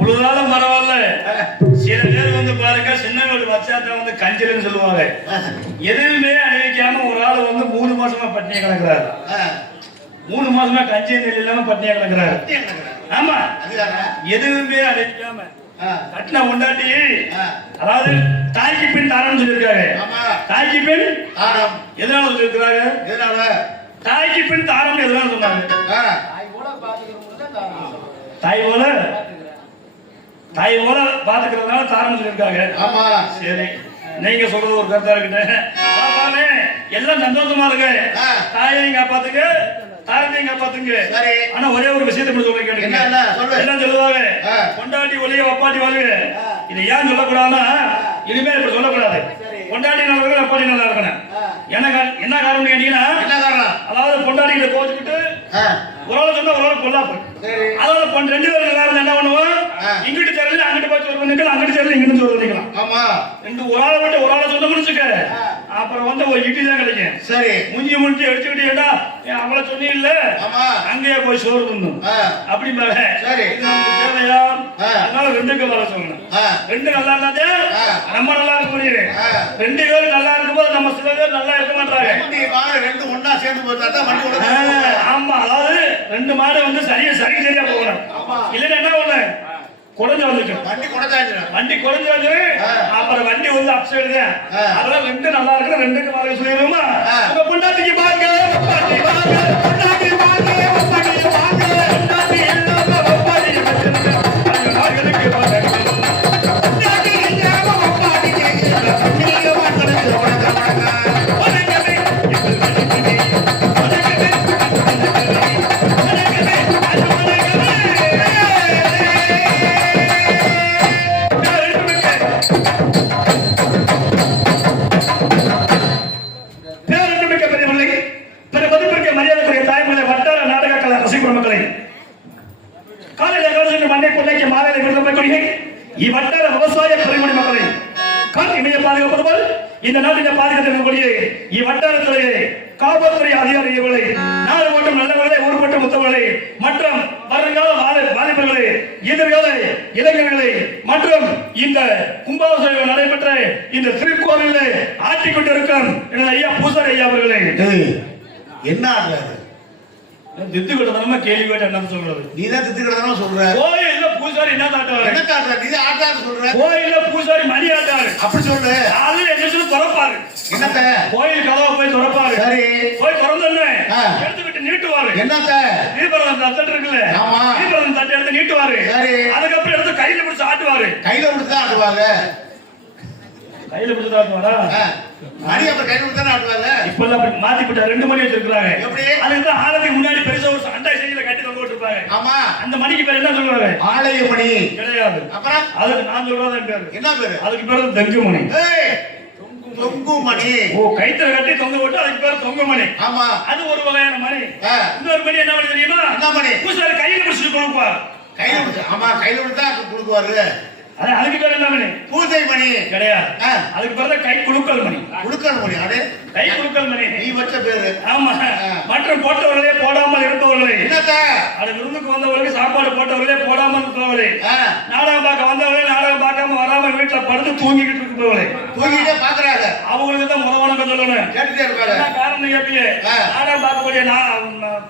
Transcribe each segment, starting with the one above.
உழுதாலும் பரவாயில்ல. சில பேர் வந்து பாருங்க, சின்ன வீடு வச்சாத்தான் வந்து கஞ்சிலுன்னு சொல்லுவாங்க. எதுவுமே அணிவிக்காம ஒரு ஆள் வந்து 3 மாசமா பட்டினியை கிடக்குறாரு. 3 மாசமா கஞ்சி நெல் இல்லாம பட்டினியா கிடக்குறாரு. ஆமா, எதுவுமே அணிவிக்காம கட்டின கொண்டாட்டி, அதாவது தாய்க்கு பின் தாரம் சொல்லியிருக்காரு. தாய்க்கு பின் தாரம் எதனால சொல்லியிருக்கிறாங்க? தாய்க்கு பின் தாரம் எதனால சொன்னாங்க? தாய் போல பாத்துக்கிறதுனால தாரம் சொல்லியிருக்காங்க. சரி, நீங்க சொல்றது ஒரு கருத்தா இருக்கட்டும். எல்லாம் சந்தோஷமா இருக்கு. தாயையும் காப்பாத்துங்க, தாரத்தையும் காப்பாத்துங்க. ஆனா ஒரே ஒரு விஷயத்தை சொல்ல கேட்டுங்க. என்ன சொல்லுவாங்க? கொண்டாட்டி ஒளிய வப்பாட்டி வாழ்வு. இதை ஏன் சொல்லக்கூடாதுன்னா, இனிமேல் இப்படி சொல்லக்கூடாது. கொண்டாட்டி நல்லா இருக்கணும், அப்பாட்டி நல்லா இருக்கணும். என்ன காரணம் கேட்டீங்கன்னா, அதாவது கொண்டாட்டிகளை கோச்சுக்கிட்டு ஒரு ஆள் சொன்னா ஒரு ஆள் கொல்லாப்பு. அதோட 2 பேரும் நல்லா இருந்தா என்ன பண்ணுவோம்? இங்கிட்டு தெரியல அங்கிட்டு போய் சொல்ல நிக்கலாம், அங்கிட்டு தெரியல இங்கிட்டு சொல்ல நிக்கலாம். ஒரு ஆளை விட்டு ஒரு ஆளை சொன்ன முடிச்சுக்க, அப்புறம் வந்து ஒரு இட்டி தான் கிடைக்கும். சரி, முஞ்சி முடிச்சு எடுத்துக்கிட்டேடா அவளை சொன்னி இல்ல, அங்கேயே போய் சோறு தின்னும் அப்படிம்பாங்க. தேவையா? அதனால 2க்கு வர சொல்லணும். 2 நல்லா இருந்தாதே நம்ம நல்லா இருக்க முடியும். 2 பேரும் நல்லா இருக்கும்போது நம்ம சில பேர் நல்லா இருக்க மாட்டாங்க. 2 ஒண்ணா சேர்ந்து போட்டா வண்டி ஓட. ஆமா, அதாவது 2 மாடு வந்து சரியா போகணும். இல்லன்னா என்ன ஒண்ணு குறைஞ்சு வந்துச்சு, வண்டி குறைஞ்சு வந்து அப்புறம் வண்டி வந்து அப்சைடு தான். அதெல்லாம் 2 நல்லா இருக்கு, 2க்கு வர சொல்லிடுமா? உங்க பொண்டாட்டிக்கு பாருங்க, பொண்டாட்டி பாருங்க, பொண்டாட்டி பாருங்க, பொண்டாட்டி பாருங்க, பொண்டாட்டி இல்லாம பொண்டாட்டி வச்சிருக்க நாங்களுக்கு பாருங்க. பொண்டாட்டி இல்லாம பொண்டாட்டி கேக்குற நீங்க வந்து வணக்கம் வணக்கம். மண்ணை கொள்ளைக்கு மாலையை விடுதலை இவ்வட்டார விவசாய பெருங்குடி மக்களை இமையை பாதுகாப்பதுபோல் இந்த நாட்டினை பாதுகாத்திருக்கக்கூடிய இவ்வட்டாரத்திலேயே காவல்துறை அதிகாரிகளை நாடு மட்டும் நல்லவர்களை ஊர் மட்டும் முத்தவர்களை மற்றும் வருங்கால வாலிபர்களை எதிர்கால இளைஞர்களை மற்றும் இந்த கும்பாபிஷேகம் நடைபெற்ற இந்த திருக்கோவிலில் ஆட்டிக் கொண்டிருக்கும் ஐயா பூசாரி ஐயா அவர்களே என்ன ஆடுறாரு தித்து கிட்டதனமா கேள்வி கேட்ட என்ன சொல்றது நீதான் தித்து கிட்டதனமா சொல்ற கோயில்ல பூசாரி என்ன ஆட்டாரு என்ன ஆடுற நீ ஆட்டாரு சொல்ற கோயில்ல பூசாரி மணி ஆட்டாரு அப்படி சொல்லு அது என்ன சொல்லி திறப்பாரு என்னத்த கோயில் கதவை போய் திறப்பாரு சரி போய் திறந்தோன்னே எடுத்துக்கிட்டு நீட்டுவாரு என்னத்த தீபரம் தட்டு இருக்குல்ல ஆமா தீபரம் தட்டு எடுத்து நீட்டுவாரு சரி அதுக்கப்புறம் எடுத்து கையில பிடிச்சு ஆட்டுவாரு கையில பிடிச்சு ஆட்டுவாங்க கையில பிடிச்சு ஆட்டுவாரா மணி அப்ப கையில பிடிச்சு ஆட்டுவாங்க இப்ப எல்லாம் மாத்தி போட்டு 2 மணி வச்சிருக்காங்க எப்படி அதுக்கு ஆலயத்துக்கு முன்னாடி பெருசா ஒரு அண்டை செய்யல கட்டி தொங்க விட்டுருப்பாங்க ஆமா அந்த மணிக்கு பேர் என்ன சொல்றாங்க ஆலய மணி கிடையாது அப்புறம் அதுக்கு நான் சொல்றதா பேரு என்ன பேரு அதுக்கு பேரு தெங்கு மணி தொங்கு மணி கைத்துல கட்டி தொங்க விட்டு அதுக்கு பேரு தொங்கு மணி ஆமா அது ஒரு வகையான மணி இன்னொரு மணி என்ன மணி தெரியுமா என்ன மணி பூசாரி கையில பிடிச்சிட்டு கொடுப்பார் கையில பிடிச்சு ஆமா கையில பிடிச்சா கொடுக்குவாரு அதுக்கு பேர் என்ன மணி பூஜை மணி கிடையாது அதுக்கு பேர் கை குலுக்கல் மணி குலுக்கல் மணி அடே கை குலுக்கல் மணி நீ வச்ச பேரு ஆமா மற்றும் போட்டவர்களே போடாமல் இருப்பவர்களே என்னத்த அது விருந்துக்கு வந்தவர்களுக்கு சாப்பாடு போட்டவர்களே போடாமல் இருப்பவர்களே நாடகம் பார்க்க வந்தவர்களே நாடகம் பார்க்காம வராம வீட்டுல படுத்து தூங்கிக்கிட்டு இருப்பவர்களே தூங்கிட்டே பாக்குறாங்க அவங்களுக்கு தான் முறவணக்கம் சொல்லணும் கேட்டுட்டே இருக்காங்க காரணம் கேப்பீங்க நாடகம் பார்க்கக்கூடிய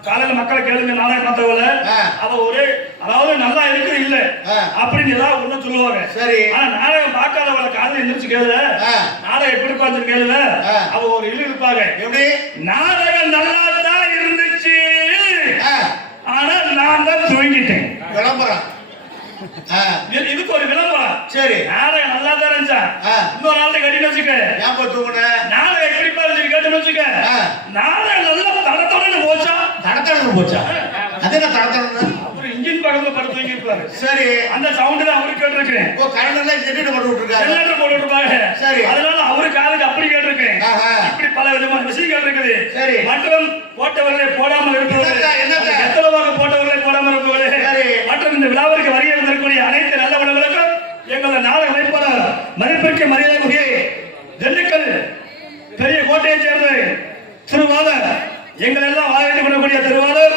காலையில மக்களை கேளுங்க நாடகம் பார்த்தவங்கள அவ ஒரு அதாவது நல்லா இருக்குது இல்ல அப்படின்னு ஏதாவது ஒண்ணு சொல்லுவாங்க சரி ஆனா நாடகம் பார்க்காதவள காலையில எந்திரிச்சு கேளு நாடகம் எப்படி பார்த்து கேளு அவ ஒரு இழு இருப்பாங்க எப்படி நாடகம் நல்லா தான் இருந்துச்சு ஆனா நான் தான் தூங்கிட்டேன் விளம்பரம் இதுக்கு ஒரு விளம்பரம் சரி நாடகம் நல்லா தான் இருந்துச்சா இன்னொரு நாள் கட்டி வச்சுக்க நாடகம் எப்படி பாருச்சு கேட்டு வச்சுக்க நாடகம் நல்லா தடத்தோட போச்சா தடத்தோட போச்சா அது என்ன தடத்தோட இன்ஜின் பக்கத்துல படுத்து தூங்கி இருப்பாரு சரி அந்த சவுண்ட் தான் அவருக்கு கேட்டிருக்கேன் ஓ கரண்ட்ல ஜெனரேட்டர் போட்டு விட்டுருக்காரு ஜெனரேட்டர் போட்டு விட்டுருப்பாங்க சரி அதனால அவரு காதுக்கு அப்படி கேட்டிருக்கேன் இப்படி பல விதமான விஷயங்கள் இருக்குது சரி மற்றும் போட்டவர்களே போடாமல் இருப்பவர்களே எத்தனமாக போட்டவர்களே போடாமல் இருப்பவர்களே மற்றும் இந்த விழாவிற்கு வரிய வந்திருக்கக்கூடிய அனைத்து நல்ல உணவுகளுக்கும் எங்களது நாடக அமைப்பாளர் மதிப்பிற்கு மரியாதைக்குரிய திண்டுக்கல் பெரிய கோட்டையை சேர்ந்த திருவாளர் எங்கள் எல்லாம் வாழவேண்டிக் கொள்ளக்கூடிய திருவாளர்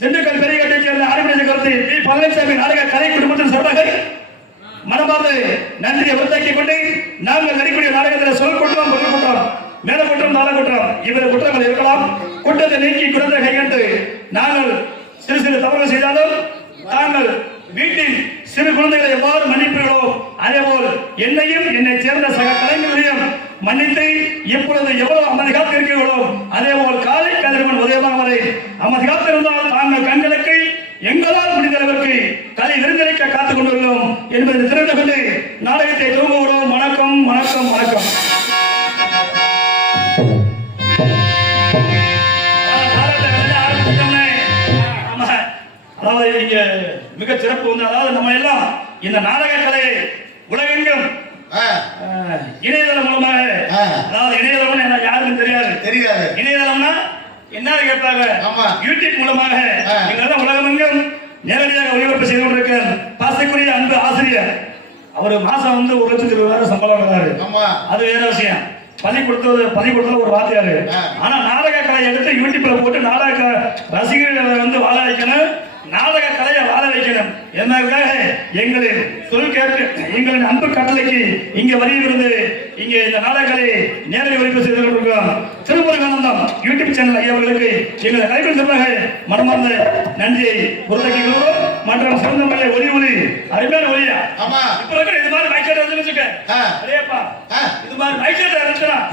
திண்டுக்கல் பெரிய கோட்டையை சேர்ந்த ஆர்வலர் கருத்து பி பழனிசாமி நாடக கலை குடும்பத்தின் சார்பாக மனமார்ந்த நன்றியை உருவாக்கிக் கொண்டு நாங்கள் நடிக்கூடிய நாடகத்தில் சொல் குற்றம் பொருள் குற்றம் மேல குற்றம் தாள குற்றம் இவர குற்றங்கள் இருக்கலாம் குற்றத்தை நீக்கி குற்றத்தை கையாண்டு நாங்கள் சிறு சிறு தவறுகள் செய்தாலும் தாங்கள் வீட்டில் சிறு குழந்தைகளை எவ்வாறு மன்னிப்பீர்களோ அதேபோல் என்னையும் என்னை சேர்ந்த சக கலைஞர்களையும் மன்னித்து இப்பொழுது எவ்வளவு அமைதி காத்திருக்கிறீர்களோ அதேபோல் காலை கதிரவன் உதயமாக வரை அமைதி காத்திருந்தால் தாங்கள் கண்களுக்கு எங்களால் முடிந்த அளவிற்கு கலை விருந்தளிக்க காத்துக் கொண்டுள்ளோம் என்பதை தெரிந்து கொண்டு நாடகத்தை துவங்குகிறோம். வணக்கம் வணக்கம் வணக்கம். அதாவது இங்க மிக சிறப்பு வந்து அதாவது நம்ம எல்லாம் இந்த நாடக கலையை உலகெங்கும் இணையதளம் மூலமாக அதாவது இணையதளம்னு யாருக்கும் தெரியாது இணையதளம்னா என்ன கேட்பாங்க யூடியூப் மூலமாக எங்களெல்லாம் உலகமெங்கும் நேரடியாக ஒளிபரப்பு செய்து கொண்டிருக்க பாசைக்குரிய அன்பு ஆசிரியர் அவர் மாசம் வந்து 1,20,000 சம்பளம் வராரு அது வேற விஷயம் பள்ளிக்கூடத்துல ஒரு வாத்தியாரு ஆனா நாடக கலையை எடுத்து யூடியூப்ல போட்டு நாடக ரசிகர்களை வந்து வாழ வைக்கணும் நாடக கலையை வாழ வைக்கணும் என்பதற்காக எங்களின் சொல் கேட்டு எங்களின் அன்பு கட்டளைக்கு இங்க வருகிறது இங்க இந்த நாடக கலையை நேரடி ஒளிபரப்பு செய்து கொண்டிருக்கிறோம் திருமுருகானந்தம் யூடியூப் சேனல் ஐயாவர்களுக்கு எங்கள் கலைகள் சிறப்பாக மனமார்ந்த நன்றியை உருவாக்கி கொள்வோம் மற்றும் சிறந்த ஒளி அருமையான ஒளியா இப்ப இருக்கிற இது மாதிரி மைக்கேட் வச்சுக்க அதேப்பா இது மாதிரி மைக்கேட்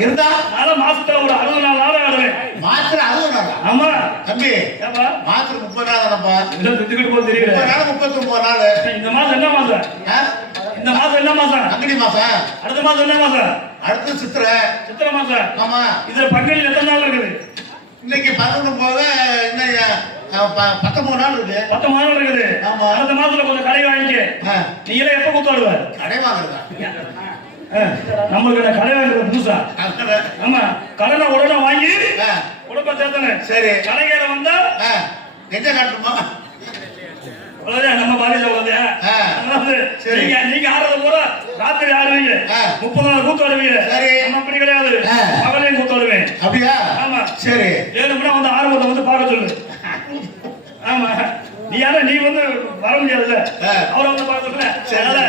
இருந்தா நான் மாசத்துல ஒரு 60 நாள் நாடகம் ஆடுவேன் மாசத்துல 60 நாள் ஆமா தம்பி ஏப்பா மாசத்துல 30 நாள் தானப்பா இந்த திட்டுக்கிட்டு போது தெரியல 39 நாள் இந்த மாசம் என்ன மாசம் இந்த மாசம் என்ன மாசம் அக்னி மாசம் அடுத்த மாசம் என்ன மாசம் அடுத்து சித்திரை மாசம் ஆமா இதுல பங்குனி எத்தனை நாள் இருக்குது இன்னைக்கு 11 போக இன்னும் 19 நாள் இருக்கு 19 நாள் இருக்குது ஆமா அடுத்த மாசத்துல கொஞ்சம் கடை வாங்கிக்க நீங்களே எப்ப குத்தாடுவ கடை வாங்குறதா நம்மளுக்கு கடை வாங்குறது புதுசா ஆமா கடனை உடனே வாங்கி உடம்ப சேர்த்தன சரி கடைகேற வந்தா நெஞ்ச காட்டுமா அவ்வளவுதான் நம்ம பாலிச அவ்வளவுதான். அதாவது சரி. நீங்க ஆடுறது பூரா ராத்திரி ஆடுவீங்க, 30 நாள் கூத்து ஆடுவீங்க. சரி. நம்ம அப்படி கிடையாது, பகலையும் கூத்து ஆடுவேன். அப்படியா? ஆமா. சரி. 7 மணி வந்து ஆர்வத்தை வந்து பார்க்க சொல்லு. ஆமா, நீ யார நீ வந்து வர முடியாதுல்ல, அவரை வந்து பார்க்க சொல்ல. அதனால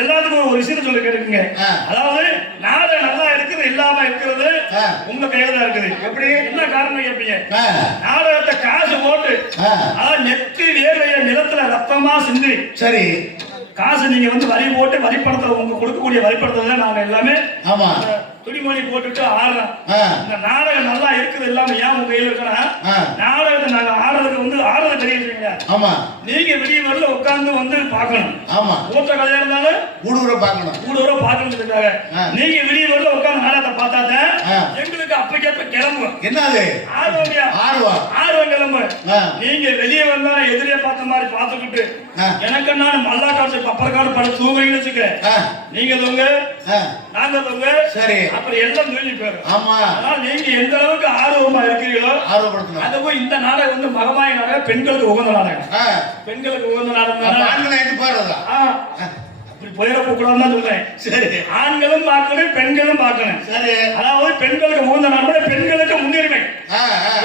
எல்லாத்துக்கும் ஒரு விஷயத்த சொல்லி கேட்டுக்குங்க. அதாவது நாடு நல்லா இருக்குது இல்லாம இருக்கிறது உங்க கையில தான் இருக்குது. எப்படி என்ன காரணம் கேட்பீங்க? நாடகத்தை காசு போட்டு, அதாவது நெத்தி வேர்வைய நிலத்துல ரத்தமா சிந்தி, சரி, காசு நீங்க வந்து வரி போட்டு வரிப்படத்தை உங்க கொடுக்கக்கூடிய வரிப்படத்தை நாங்க எல்லாமே ஆமா துணிமணி போட்டுட்டு ஆடுறோம். இந்த நாடகம் நல்லா இருக்குது இல்லாம ஏன் உங்க கையில இருக்கா? நாடகத்தை நாங்க ஆடுறதுக்கு வந்து ஆடுறது பெரிய விஷயங்க. ஆமா, நீங்க வெளியே வரல உட்கார்ந்து வந்து பார்க்கணும். ஆமா, மூத்த கதையா இருந்தாலும் ஊடுற பார்க்கணும், ஊடுற பார்க்கணுன்றதுக்காக நீங்க வெளியே வரல உட்கார்ந்து நாடகத்தை பார்த்தாதான் எங்களுக்கு அப்பக்கப்ப கிளம்பும். என்னது ஆர்வம் கிளம்பு. நீங்க வெளியே வந்தா எதிரே பார்த்த மாதிரி பார்த்துக்கிட்டு எனக்கு நான் மல்லா காசு பப்பரக்காடு பட தூங்குறீங்கன்னு வச்சுக்க, நீங்க தூங்க நாங்க தூங்க, சரி, அப்புறம் எல்லாம் தூங்கி போயிடும். ஆமா, அதனால நீங்க எந்த அளவுக்கு ஆர்வமா இருக்கிறீங்களோ ஆர்வப்படுத்தணும். அது போய் இந்த நாடகம் வந்து மகமாய நாடகம், பெண்களுக்கு உகந்த நாடகம். பெண்களுக்கு உகந்த நாடகம் ஆண்களை எது பாடுறதா? அப்படி போயிடப்போ கூடாதுன்னு சொல்றேன். சரி, ஆண்களும் பார்க்கணும் பெண்களும் பார்க்கணும். சரி, அதாவது பெண்களுக்கு உகந்த நாடகம், பெண்களுக்கு முன்னுரிமை.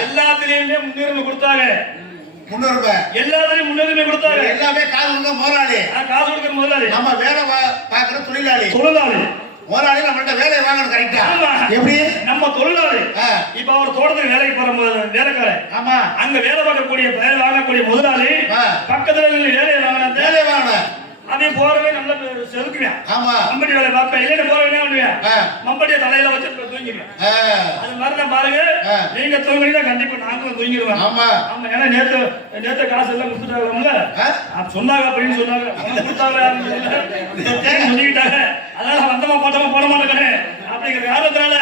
எல்லாத்திலயுமே முன்னுரிமை கொடுத்தாங்க. எல்லாத்தையும் முன்னுரிமை கொடுத்தாரு. எல்லாமே காசு கொடுக்க முதலாளி, காசு கொடுக்கிற முதலாளி, நம்ம வேலை பார்க்கிற தொழிலாளி. முதலாளி நம்மள்ட்ட வேலையை வாங்கணும். கரெக்டா? எப்படி? நம்ம தொழிலாளி இப்ப அவர் தோட்டத்துக்கு வேலைக்கு போற வேலைக்காரன். ஆமா, அங்க வேலை பார்க்கக்கூடிய வேலை வாங்கக்கூடிய முதலாளி பக்கத்துல வேலையை வாங்கின அதே போறவே நல்ல செதுக்குவேன். ஆமா, மம்பட்டி வேலை பார்ப்பேன். இல்லைன்னு போறவே மம்பட்டிய தலையில வச்சு தூங்கிடுவேன். அது மாதிரி பாருங்க, நீங்க தூங்கினா கண்டிப்பா நாங்களும் தூங்கிடுவேன். ஆமா ஆமா, ஏன்னா நேத்து காசு எல்லாம் கொடுத்துட்டாங்கல்ல, சொன்னாங்க அப்படின்னு சொன்னாங்க, கொடுத்தாங்க சொல்லிக்கிட்டாங்க. அதனால வந்தமா போட்டமா போட மாட்டேங்க அப்படிங்கிற காரணத்தினால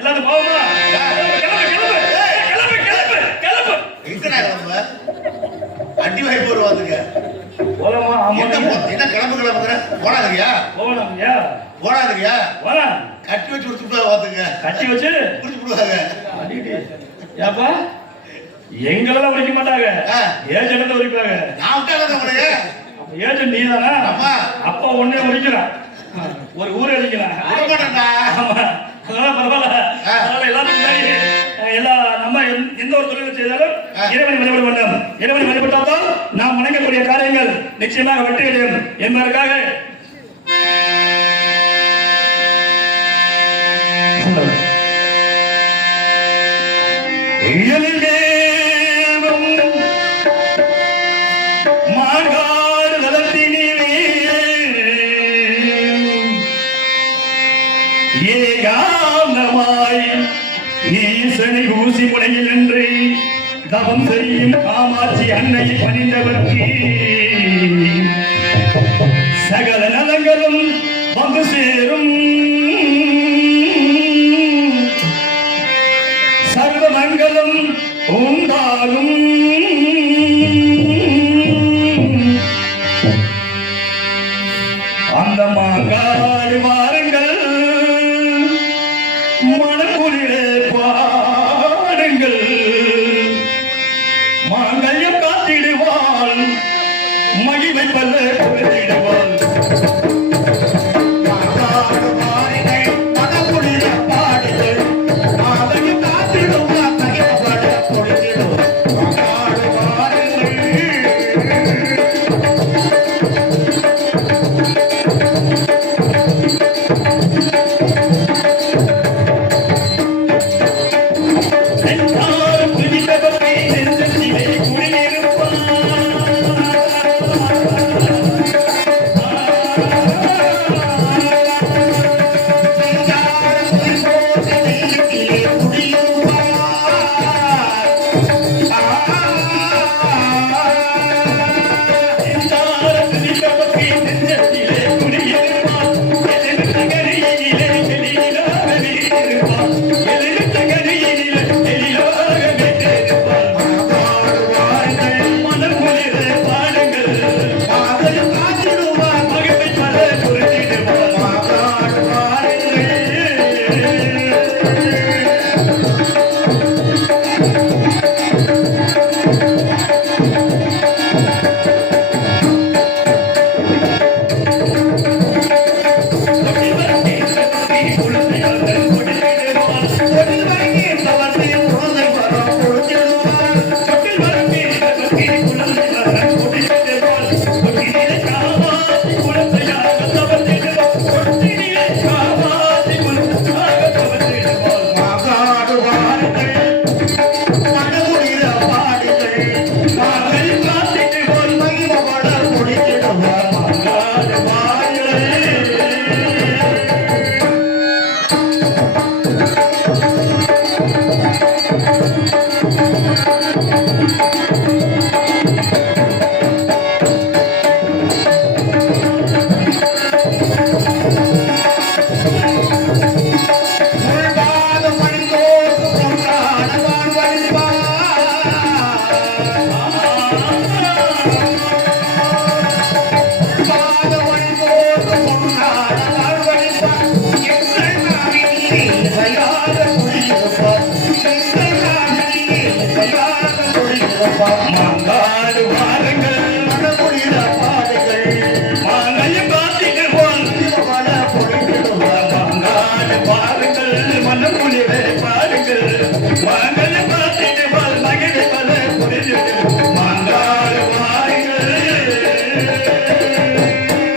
எல்லாரும் போவோமா? அடி வாய்ப்பு வருவாதுங்க. போலாமா? என்ன கிளம்புகிற போனாங்கய்யா? போனாங்கய்யா போனாங்கய்யா போனா கட்டி வச்சு கொடுத்துட்டு வாத்துங்க. கட்டி வச்சு குடிச்சு விடுவாங்க. ஏப்பா எங்களெல்லாம் உரிக்க மாட்டாங்க, ஏஜென்ட் உரிப்பாங்க. நான் விட்டாங்க ஏஜென்ட் நீ தானா? அப்பா ஒன்னே உரிக்கிறான், ஒரு ஊரே அடிக்கிறான். அதனால பரவாயில்ல. அதனால எல்லாத்துக்கும் நம்ம எந்த ஒரு தொழிலை செய்தாலும் இறைவனை வழிபட வேண்டும். இறைவனை வழிபட்டால்தான் நாம் வணங்கக்கூடிய காரியங்கள் நிச்சயமாக வெற்றி அடையும் என்பதற்காக மாங்காடு நலத்தினிலே ஏகாந்தமாய் ஈசனை ஊசி முனையில் என்று தவம் செய்யும் காமாட்சி அன்னையை பணிந்தவர்க்கு சகல நலங்களும் வந்து சேரும், சர்வ மங்களம் உண்டாகும். அந்த மாங்காடு வாருங்கள், மனக்குளிரே பாடுங்கள், மாங்கல்யம் காத்திடுவாள், மகிமை பல்ல கொடுத்திடுவாள். Oh,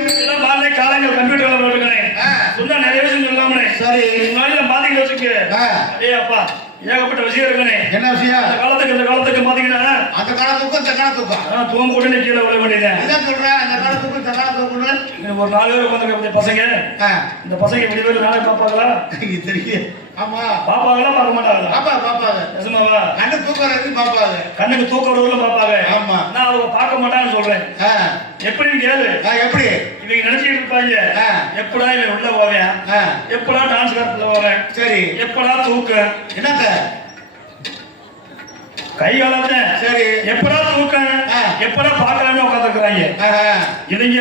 இதெல்லாம் பாருங்க, காலங்கள் கம்ப்யூட்டர்ல போட்டுருக்கேன். சொன்னா நிறைய விஷயம் சொல்லாமனே. சரி. முன்னாடி பாத்தீங்கன்னு வச்சுக்க. அடே அப்பா, ஏகப்பட்ட விஷயம் இருக்குனே. என்ன விஷயம்? அந்த காலத்துக்கு பாத்தீங்கன்னா அந்த காலத்துக்கும் இந்த காலத்துக்கும் தூங்க போட்டு கீழே விழ வேண்டியது. இதான் சொல்றேன். அந்த காலத்துக்கும் இந்த காலத்துக்கும் ஒரு 4 பேர் உட்காந்துருக்க பசங்க. இந்த பசங்க இப்படி பேர் நாளை பாப்பாங்களா? தெரியும். ஆமா. பாப்பாங்களா பார்க்க மாட்டாங்களா? பாப்பாங்க. நிஜமாவா? கண்ணு தூக்கம் பாப்பாங்க. கண்ணுக்கு தூக்க விடுறதுல பாப்பாங்க. ஆமா. நான் அவங்க பார்க்க மாட்டான்னு சொல்றேன். எப்படின்னு கேளு. எப்படி? இவங்க நினைச்சிட்டு இருப்பாங்க, எப்படா இவன் உள்ள போவேன், எப்படா டான்ஸ் காலத்துல போவேன், சரி எப்படா தூக்க என்னத்த கை காலத்த சரி எப்படா தூக்க எப்படா பார்க்கலாம்னு உட்காந்துருக்காங்க. இவங்க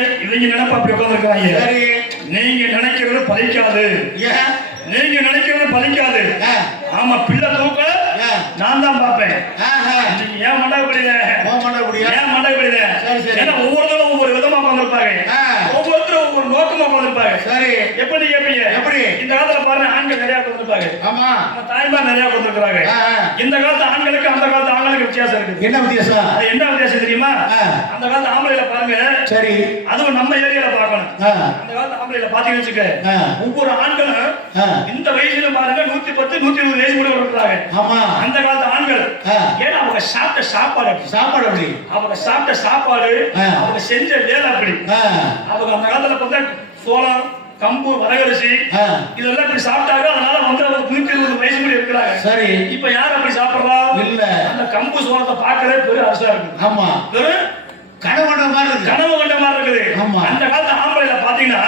நினைப்ப அப்படி உட்காந்துருக்காங்க. சரி. நீங்க நினைக்கிறது பலிக்காது. நீங்க நினைக்கிறது பலிக்காது. ஆமா, பிள்ளை தூக்க நான் தான் பார்ப்பேன். ஏன் மண்டபடியில ஏன் மண்டபடியில ஏன்னா ஒவ்வொருத்தரும் ஒவ்வொரு விதமா உட்காந்துருப்பாங்க. ஒவ்வொருத்தரும் ஒவ்வொரு நோக்கமா உட்காந்துருப்பாங்க. சரி. எப்படி கேட்பீங்க? எப்படி? இந்த காலத்துல பாருங்க, ஆண்கள் நிறைய உட்காந்துருப்பாங்க. ஆமா. தாய்மார் நிறைய உட்காந்துருக்காங்க. இந்த காலத்து ஆண்களுக்கு அந்த காலத்து ஆண்களுக்கு வித்தியாசம் இருக்கு. என்ன வித்தியாசம்? அது என்ன வித்தியாசம் தெரியுமா? அந்த காலத்து ஆம்பளைல பாருங்க. சரி. அதுவும் நம்ம ஏரியால பார்க்கணும். அந்த காலத்து ஆம்பளைல பாத்தீங்கன்னு வச்சுக்க, ஒவ்வொரு ஆண்களும் இந்த வயசுல பாருங்க 110 120 வயசு கூட இருக்கிறாங்க. ஆமா. அந்த காலத்து ஆண்கள் ஏன்னா அவங்க சாப்பிட்ட சாப்பாடு அப்படி, அவங்க சாப்பிட்ட சாப்பாடு, அவங்க செஞ்ச வேலை அப்படி. அவங்க அந்த காலத்துல பார்த்தா சோளம், கம்பு, வரகரிசி இதெல்லாம் இப்படி சாப்பிட்டாங்க. அதனால வந்து அவங்க 120 வயசு கூட இருக்கிறாங்க. சரி. இப்ப யார் அப்படி சாப்பிடுறா? இல்ல. அந்த கம்பு சோளத்தை பார்க்கவே பெரிய அரசா இருக்கு. ஆமா. கனவு கண்ட மாதிரி இருக்குது. அந்த காலத்து ஆம்பளைல பாத்தீங்கன்னா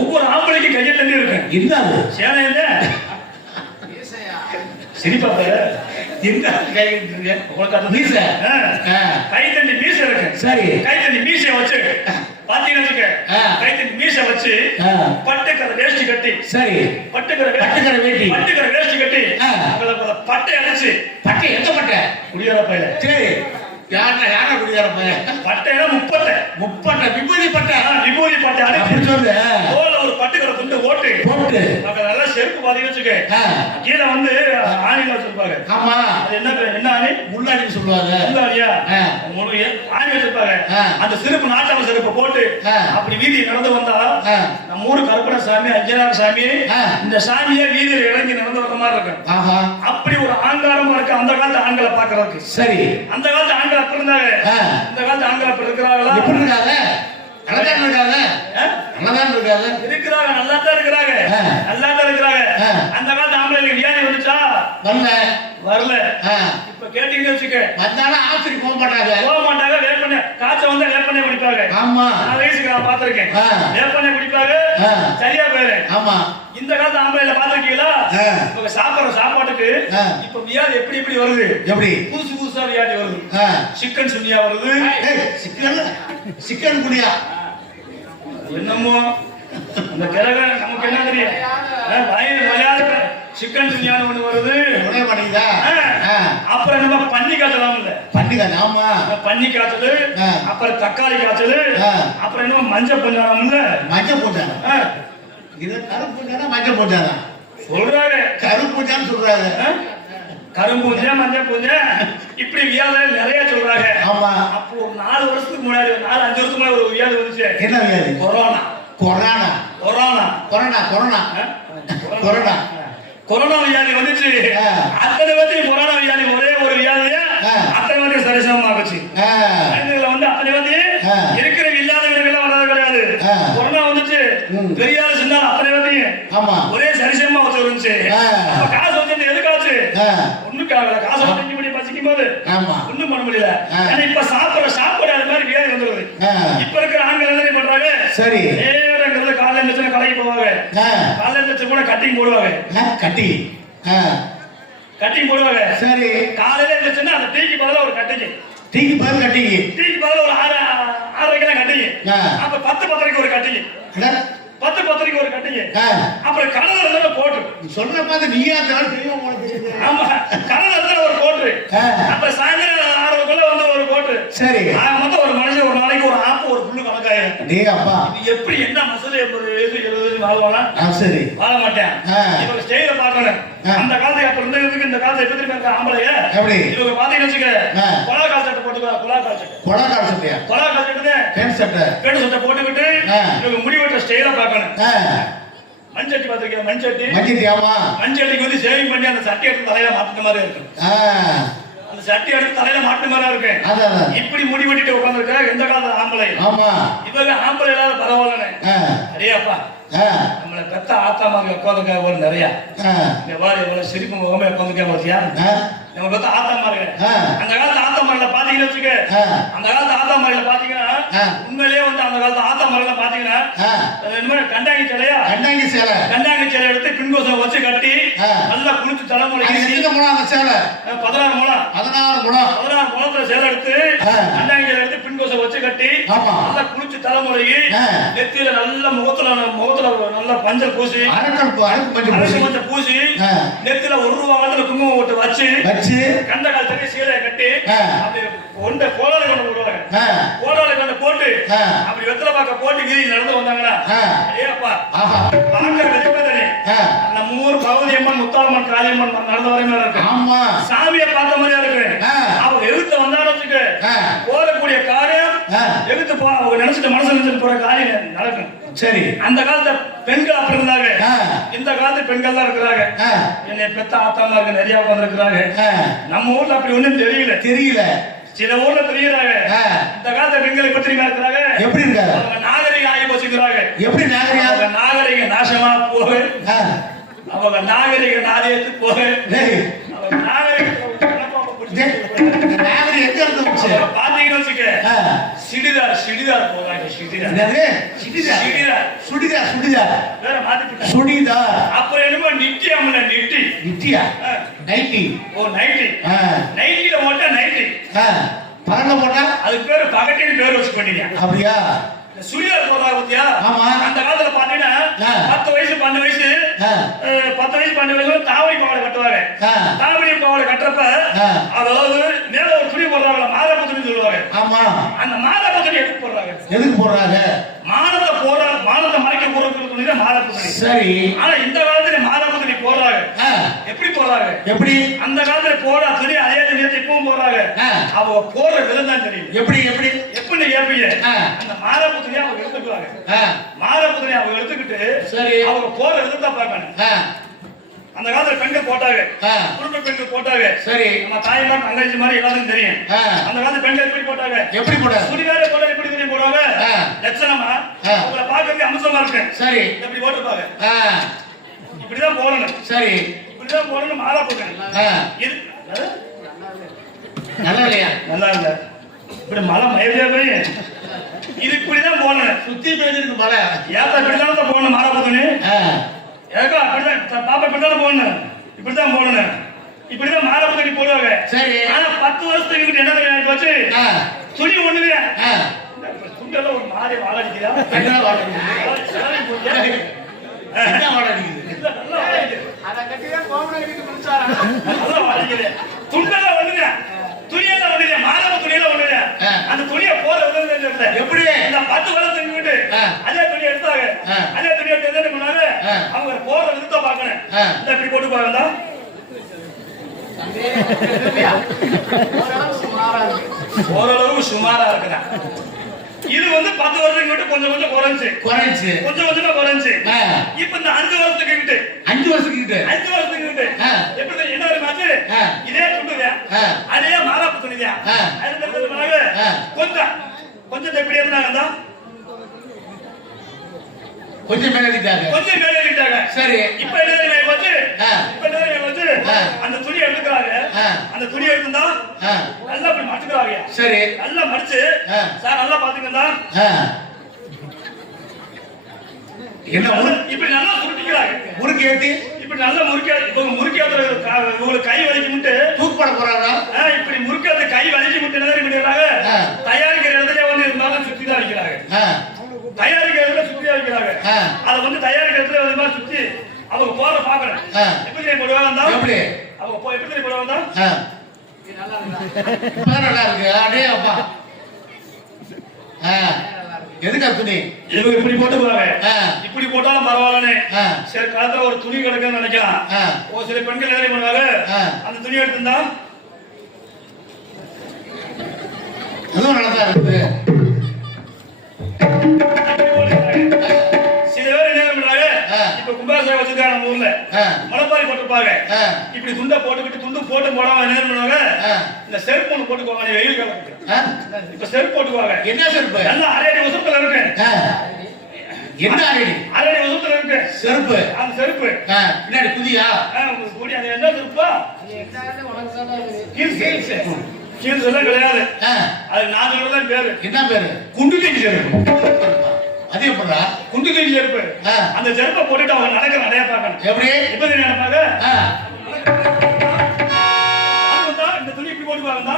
ஒவ்வொரு ஆம்பளைக்கு கையை தண்ணி இருக்கு. இருந்தாரு சேனையில சிரிப்பா எங்க கை இருக்கு உங்களுக்கு அந்த மீச கை தண்ணி மீச இருக்கு. சரி. கை தண்ணி மீசை வச்சு பாத்தீங்கன்னா கை தண்ணி மீசை வச்சு பட்டுக்கரை வேஷ்டி கட்டி. சரி. பட்டுக்கரை வேஷ்டி கட்டி பட்டை அடிச்சு. பட்டை எந்த பட்டை? குடியார பையில. சரி. யாரா குடியார பையன்? பட்டையில முப்பட்டை விபூதி பட்டை அடிச்சு சொல்லு. தோல ஒரு பட்டுக்கரை துண்டு போட்டு நல்லா செருப்பு பாத்தீங்கன்னு வச்சுக்க, கீழே வந்து ஆணி வச்சிருப்பாங்க. ஆமா. அது என்ன ஆணி? முள்ளாணி சொல்லுவாங்க. முள்ளாணியா? ஆணி வச்சிருப்பாங்க. அந்த செருப்பு நாட்டாம செருப்பு போட்டு அப்படி வீதி நடந்து வந்தா நம்ம ஊரு கருப்பண சாமி, அஞ்சனார் சாமி, இந்த சாமியே வீதியில இறங்கி நடந்து வர மாதிரி இருக்கு. அப்படி ஒரு ஆங்காரமா இருக்கு அந்த காலத்து ஆண்களை பாக்குறதுக்கு. சரி. அந்த காலத்து ஆண்கள் அப்படி இருந்தாங்க. இந்த காலத்து ஆண்கள் அப்படி இருக்கிறாங்களா? எப்படி இருக்காங்க? அந்த காலத்து ஆம்பளைக்கு வியாதி வந்துச்சா? வரல. இப்ப கேட்டீங்கன்னு வச்சுக்க, ஆஸ்பத்திரி போக மாட்டாங்க. வேப்பண்ண காய்ச்சல் வந்தா வேப்பண்ணை குடிப்பாங்க. ஆமா. நான் வயசுக்கு நான் பாத்திருக்கேன். வேப்பண்ணை குடிப்பாங்க, சரியா போயிரு. ஆமா. இந்த காலத்து ஆம்பளைல பாத்திருக்கீங்களா? இப்ப சாப்பிடுற சாப்பாட்டுக்கு இப்ப வியாதி எப்படி வருது? எப்படி புதுசா வியாதி வருது. சிக்கன் சுனியா வருது. சிக்கன் குனியா என்னமோ அந்த கிழக நமக்கு என்ன தெரியும்? மலையாள சிக்கன் சுனியான்னு ஒண்ணு வருது. அப்புறம் நம்ம பன்னி காய்ச்சல். ஆமா. பன்னி காய்ச்சல், அப்புறம் தக்காளி காய்ச்சல், அப்புறம் என்ன மஞ்சள் பஞ்சாரம் இல்ல? மஞ்சள் போட்டாங்க. இது கருப்பு மஞ்சள் போட்டாங்க சொல்றாங்க. கருப்பு சொல்றாங்க. கரும்பூஞ்சா, மஞ்சள் பூஞ்சா, இப்படி வியாதி நிறைய சொல்றாங்க. ஆமா. அப்போ ஒரு 4 வருஷத்துக்கு முன்னாடி, 4-5 வருஷத்துக்கு முன்னாடி ஒரு வியாதி வந்துச்சு. என்ன வியாதி? கொரோனா வியாதி வந்துச்சு. அத்தனை பேருக்கு கொரோனா வியாதி ஒரே ஒரு வியாதியா அத்தனை பேருக்கு சரிசமமா ஆச்சு. வந்து அத்தனை பேருக்கு இருக்கிற இல்லாதவங்களுக்கு எல்லாம் வராது கிடையாது. கொரோனா வந்துச்சு, பெரிய ஆளு சின்ன அத்தனை பேருக்கு ஒரே சரிசமமா வச்சு இருந்துச்சு. காசு வச்சு எதுக்காச்சு ஒண்ணுக்காகல. காசு வச்சு பசிக்கும் போது ஒண்ணும் பண்ண முடியல. ஆனா இப்ப சாப்பிடுற சாப்பாடு அது மாதிரி வியாதி வந்துருது. இப்ப இருக்கிற ஆண்கள் என்ன பண்றாங்க? சரி. நேரங்கிறது காலையில இருந்துச்சுன்னா கடைக்கு போவாங்க. காலையில இருந்துச்சு கூட கட்டிங் போடுவாங்க. கட்டிங் போடுவாங்க. சரி. காலையில இருந்துச்சுன்னா அந்த டீக்கு பதிலா ஒரு கட்டிங். டீக்கு பதிலா ஒரு 6:30 கட்டிங். அப்ப 10-10:30 ஒரு கட்டிங். 10-10:30 ஒரு கட்டிங். அப்புறம் கடலை இருந்தா போட்டு சொன்ன பார்த்து நீயா தெரியும். ஆமா, கடலை இருந்தா ஒரு போட்டு. அப்புறம் சாயந்தரம் 6:00 வந்து ஒரு போட்டு. சரி. மொத்தம் ஒரு மனுஷன் ஒரு நாளைக்கு ஒரு ஆப்பு ஒரு புல்லு கணக்காயிரம். டேய் அப்பா இது எப்படி என்ன மசூல் 80 வயசு 70 வயசு வாழ்வானா சரி வாழ மாட்டேன் இவங்க ஸ்டைல பார்க்கணும் அந்த காலத்துல அப்ப இருந்ததுக்கு இந்த காலத்துல எப்படி இருக்க ஆம்பளைய எப்படி இவங்க பாத்தீங்கன்னு வச்சுக்க கொலா கால் சட்டை போட்டுக்கலாம் கொலா கால் சட்டை பேண்ட் சட்டை போட்டுக்கிட்டு இவங்க முடி வெட்ட ஸ்டைலா பார்க்கணும் மஞ்சட்டி பாத்திருக்கீங்க மஞ்சட்டி ஆமா மஞ்சட்டிக்கு வந்து சேவிங் பண்ணி அந்த சட்டை எடுத்து தலையில மாட்டுற மாதிரி இருக்கும் அந்த சட்டை எடுத்து தலையில மாட்டுற மாதிரி இருக்கு இப்படி முடி வெட்டிட்டு உட்காந்துருக்கா எந்த காலத்துல ஆம்பளை இவங்க ஆம்பளை இல்லாத பரவாயில்லன்னு அடையாப்பா நம்மள பெத்த ஆத்தாமாங்க உட்காந்துக்க ஒரு நிறைய இந்த மாதிரி எவ்வளவு சிரிப்பு முகமே உட்காந்துக்க பார்த்தியா நம்ம பெத்த ஆத்தாமாங்க அந்த காலத்து ஆத்தாமாரில பாத்தீங்கன்னு வச்சுக்க அந்த காலத்து ஆத்தாமாரில பாத்தீங்கன்னா உண்மையிலேயே வந்து அந்த காலத்து ஆத்தாமாரில பாத்தீங்கன்னா கண்டாங்கி சேலை எடுத்து பின்கோசம் வச்சு கட்டி நல்லா குளிச்சு தலைமுறை 16 முழத்துல சேலை எடுத்து கண்டாங்கி சேலை எடுத்து பின்கோசம் வச்சு கட்டி நல்லா குளிச்சு தலைமுறை நெத்தியில நல்ல முகத்துல நல்லா பஞ்சல் பூசி கொஞ்சம் பூசி நெத்தில 1 ரூபாய் குங்குமம் போட்டு வச்சு கண்ட காலத்துல சீலையை கட்டி அப்படி கோலாலை கொண்டு போடுவாங்க கோலாலை கொண்டு போட்டு அப்படி வெத்தலை பார்க்க போட்டு கீழே நடந்து வந்தாங்கன்னா ஏப்பா நம்ம ஊர் பகவதி அம்மன் முத்தாளம்மன் காளியம்மன் நடந்த வரை மேல இருக்கு சாமியை பார்த்த மாதிரியா இருக்கு அவங்க எதிர்த்து வந்தாலும் வச்சுக்க போறக்கூடிய காரியம் எதிர்த்து போ அவங்க நினைச்சிட்டு மனசு நினைச்சிட்டு போற காரியம் நடக்கும் சரி அந்த காலத்துல பெண்கள் அப்படி இருந்தாங்க இந்த காலத்து பெண்கள் தான் இருக்கிறாங்க என்னை பெத்த ஆத்தாம இருக்கு நிறைய உட்கார்ந்துருக்கிறாங்க நம்ம ஊர்ல அப்படி ஒண்ணும் தெரியல சில ஊர்ல தெரியுறாங்க இந்த காலத்து பெண்கள் எப்படி இருக்கிறாங்க எப்படி இருக்காங்க அவங்க நாகரிக ஆகி வச்சுக்கிறாங்க எப்படி நாகரிக நாசமா போக அவங்க நாகரிக நாதேத்து போக அவங்க நாகரிக பாத்தீங்கன்னா வச்சுக்க சிடிதார் போறாங்க வேற மாத்திட்டு சுடிதார் அப்புறம் என்னமோ நிட்டியா நைட்டி நைட்டில போட்டா நைட்டி பரங்க போட்டா அதுக்கு பேரு பகட்டின்னு பேர் வச்சு பண்ணிங்க அப்படியா சுடிதார் போடுறாங்க பத்தியா அந்த காலத்துல பாத்தீங்கன்னா 10 வயசு 12 வயசு 10 வயசு 12 வயசு தாவணி பாவாடை கட்டுவாங்க தாவணி பாவாடை கட்டுறப்ப அதாவது மேல ஒரு துணி போடுறாங்க மாதப்ப துணி சொல்லுவாங்க அந்த மாதப்ப துணி எதுக்கு போடுறாங்க மானத்தை மறைக்க போடுறது துணி தான் மாதப்ப துணி சரி ஆனா இந்த காலத்துல மாதப்ப துணி போடுறாங்க எப்படி அந்த காலத்துல போடுற துணி அதே துணி இப்பவும் போடுறாங்க அவங்க போடுற விதம் தான் தெரியும் எப்படி கேப்பீங்க அந்த மாதப்ப துணி அவங்க எடுத்துக்குவாங்க மாதப்ப துணி அவங்க எடுத்துக்கிட்டு சரி அவங்க போடுற விதத்தை பார்க்கணும் அந்த காலத்துல பெண்கள் போட்டாங்க குடும்ப பெண்கள் போட்டாங்க சரி நம்ம தாய்மார் தங்கச்சி மாதிரி எல்லாத்துக்கும் தெரியும் அந்த காலத்துல பெண்கள் எப்படி போட்டாங்க சுடிதார போட்டா எப்படி தெரியும் போடுவாங்க லட்சணமா அவங்கள பார்க்கறதுக்கு அம்சமா இருக்கு சரி எப்படி போட்டுப்பாங்க இப்படிதான் போடணும் சரி இப்படிதான் போடணும் மாலா போட்டேன் இது நல்லா இல்ல இப்படி மழை மயிலே இது இப்படிதான் போடணும் சுத்தி பேருக்கு மழை ஏத்த இப்படிதான் போடணும் மாலா போட்டேன்னு ஏக்கா அப்படிதான் பாப்பா இப்படிதான் போடணும் இப்படிதான் மாலை தண்ணி போடுவாங்க சரி ஆனா 10 வருஷத்துக்கு என்ன வச்சு துணி ஒண்ணுங்க துண்டெல்லாம் ஒரு மாதிரி வாழடிக்கிறா என்ன துண்டெல்லாம் ஒண்ணுங்க துணியெல்லாம் ஒண்ணுங்க மாலை துணியெல்லாம் ஒண்ணுங்க அந்த துணியை போற எப்படி இந்த 10 வருஷத்துக்கு விட்டு அதே துணி எடுத்தாங்க அதே துணி எடுத்து என்ன பண்ணாங்க அவங்க போற விதத்தை பார்க்கணும் இந்த இப்படி போட்டு பாருங்க ஓரளவு சுமாரா இருக்குதா இது வந்து 10 வருஷத்துக்கு விட்டு கொஞ்சம் குறைஞ்சு குறைஞ்சு இப்ப இந்த 5 வருஷத்துக்கு விட்டு எப்படி என்ன மாச்சு இதே துண்டுங்க அதே மாறாப்பு துணிங்க கொஞ்சம் எப்படி இருந்தாங்க கொஞ்சம் மேலிட்டாங்க சரி இப்ப என்ன போச்சு அந்த துணி எடுத்துக்கிறாங்க அந்த துணி எடுத்துந்தா நல்லா இப்படி மடிச்சுக்கிறாங்க சரி நல்லா மடிச்சு சார் நல்லா பாத்துக்கா என்ன இப்படி நல்லா சுருட்டிக்கிறாங்க முறுக்கி ஏத்தி இப்படி நல்லா முறுக்கியாத்துல உங்களுக்கு கை வலிக்கும்ட்டு தூக்கப்பட போறாங்க இப்படி முறுக்கியாத கை வலிக்கு முட்டு என்ன பண்ணிடுறாங்க தயாரிக்கிற இடத்துல வந்து இருந்தாலும் சுத்தி தான் வைக்கிறாங்க தயாரிக்கிறதுல சுத்தியா வைக்கிறாங்க அதை வந்து தயாரிக்கிறதுல ஒரு மாதிரி சுத்தி அவங்க போற பாக்கணும் எப்படி போடுவாங்க அவங்க எப்படி போடுவாங்க நல்லா இருக்கு அடே அப்பா எதுக்கா துணி? இவங்க இப்படி போட்டுக்குவாங்க. இப்படி போட்டாலும் பரவாயில்லன்னு சில காலத்துல ஒரு துணி கிடக்குன்னு நினைக்கலாம். ஒரு சில பெண்கள் என்ன பண்ணுவாங்க, அந்த துணி எடுத்திருந்தா அதுவும் நல்லதா இருக்குது. சில பேர் என்ன பண்றாங்க, இப்ப கும்பாபிஷேகம் வச்சிருக்காங்க நம்ம ஊர்ல, முளைப்பாரி போட்டுருப்பாங்க. இப்படி துண்டை போட்டுக்கிட்டு துண்டு போட்டு போடாம என்ன பண்ணுவாங்க, இந்த செருப்பு ஒண்ணு போட்டுக்குவாங்க. வெயில் காலத்துக்கு இப்ப செருப்பு போட்டுக்குவாங்க. என்ன செருப்பு? எல்லாம் அரையடி வசத்துல இருக்கு. என்ன அரையடி? அரையடி வசத்துல இருக்கு செருப்பு. அந்த செருப்பு பின்னாடி புதியா கூடி அது என்ன செருப்பா? கீழ்ஸ் எல்லாம் கிடையாது. அது நான் சொல்றதான் பேரு. என்ன பேரு? குண்டு தீட்டி செருப்பு. அது எப்படா? குண்டு தீட்டி செருப்பு. அந்த செருப்பை போட்டுட்டு அவங்க நடக்கிற நடைய பார்க்கணும். எப்படி? இப்ப நினைப்பாங்க இந்த துணி இப்படி போட்டுப்பாங்க,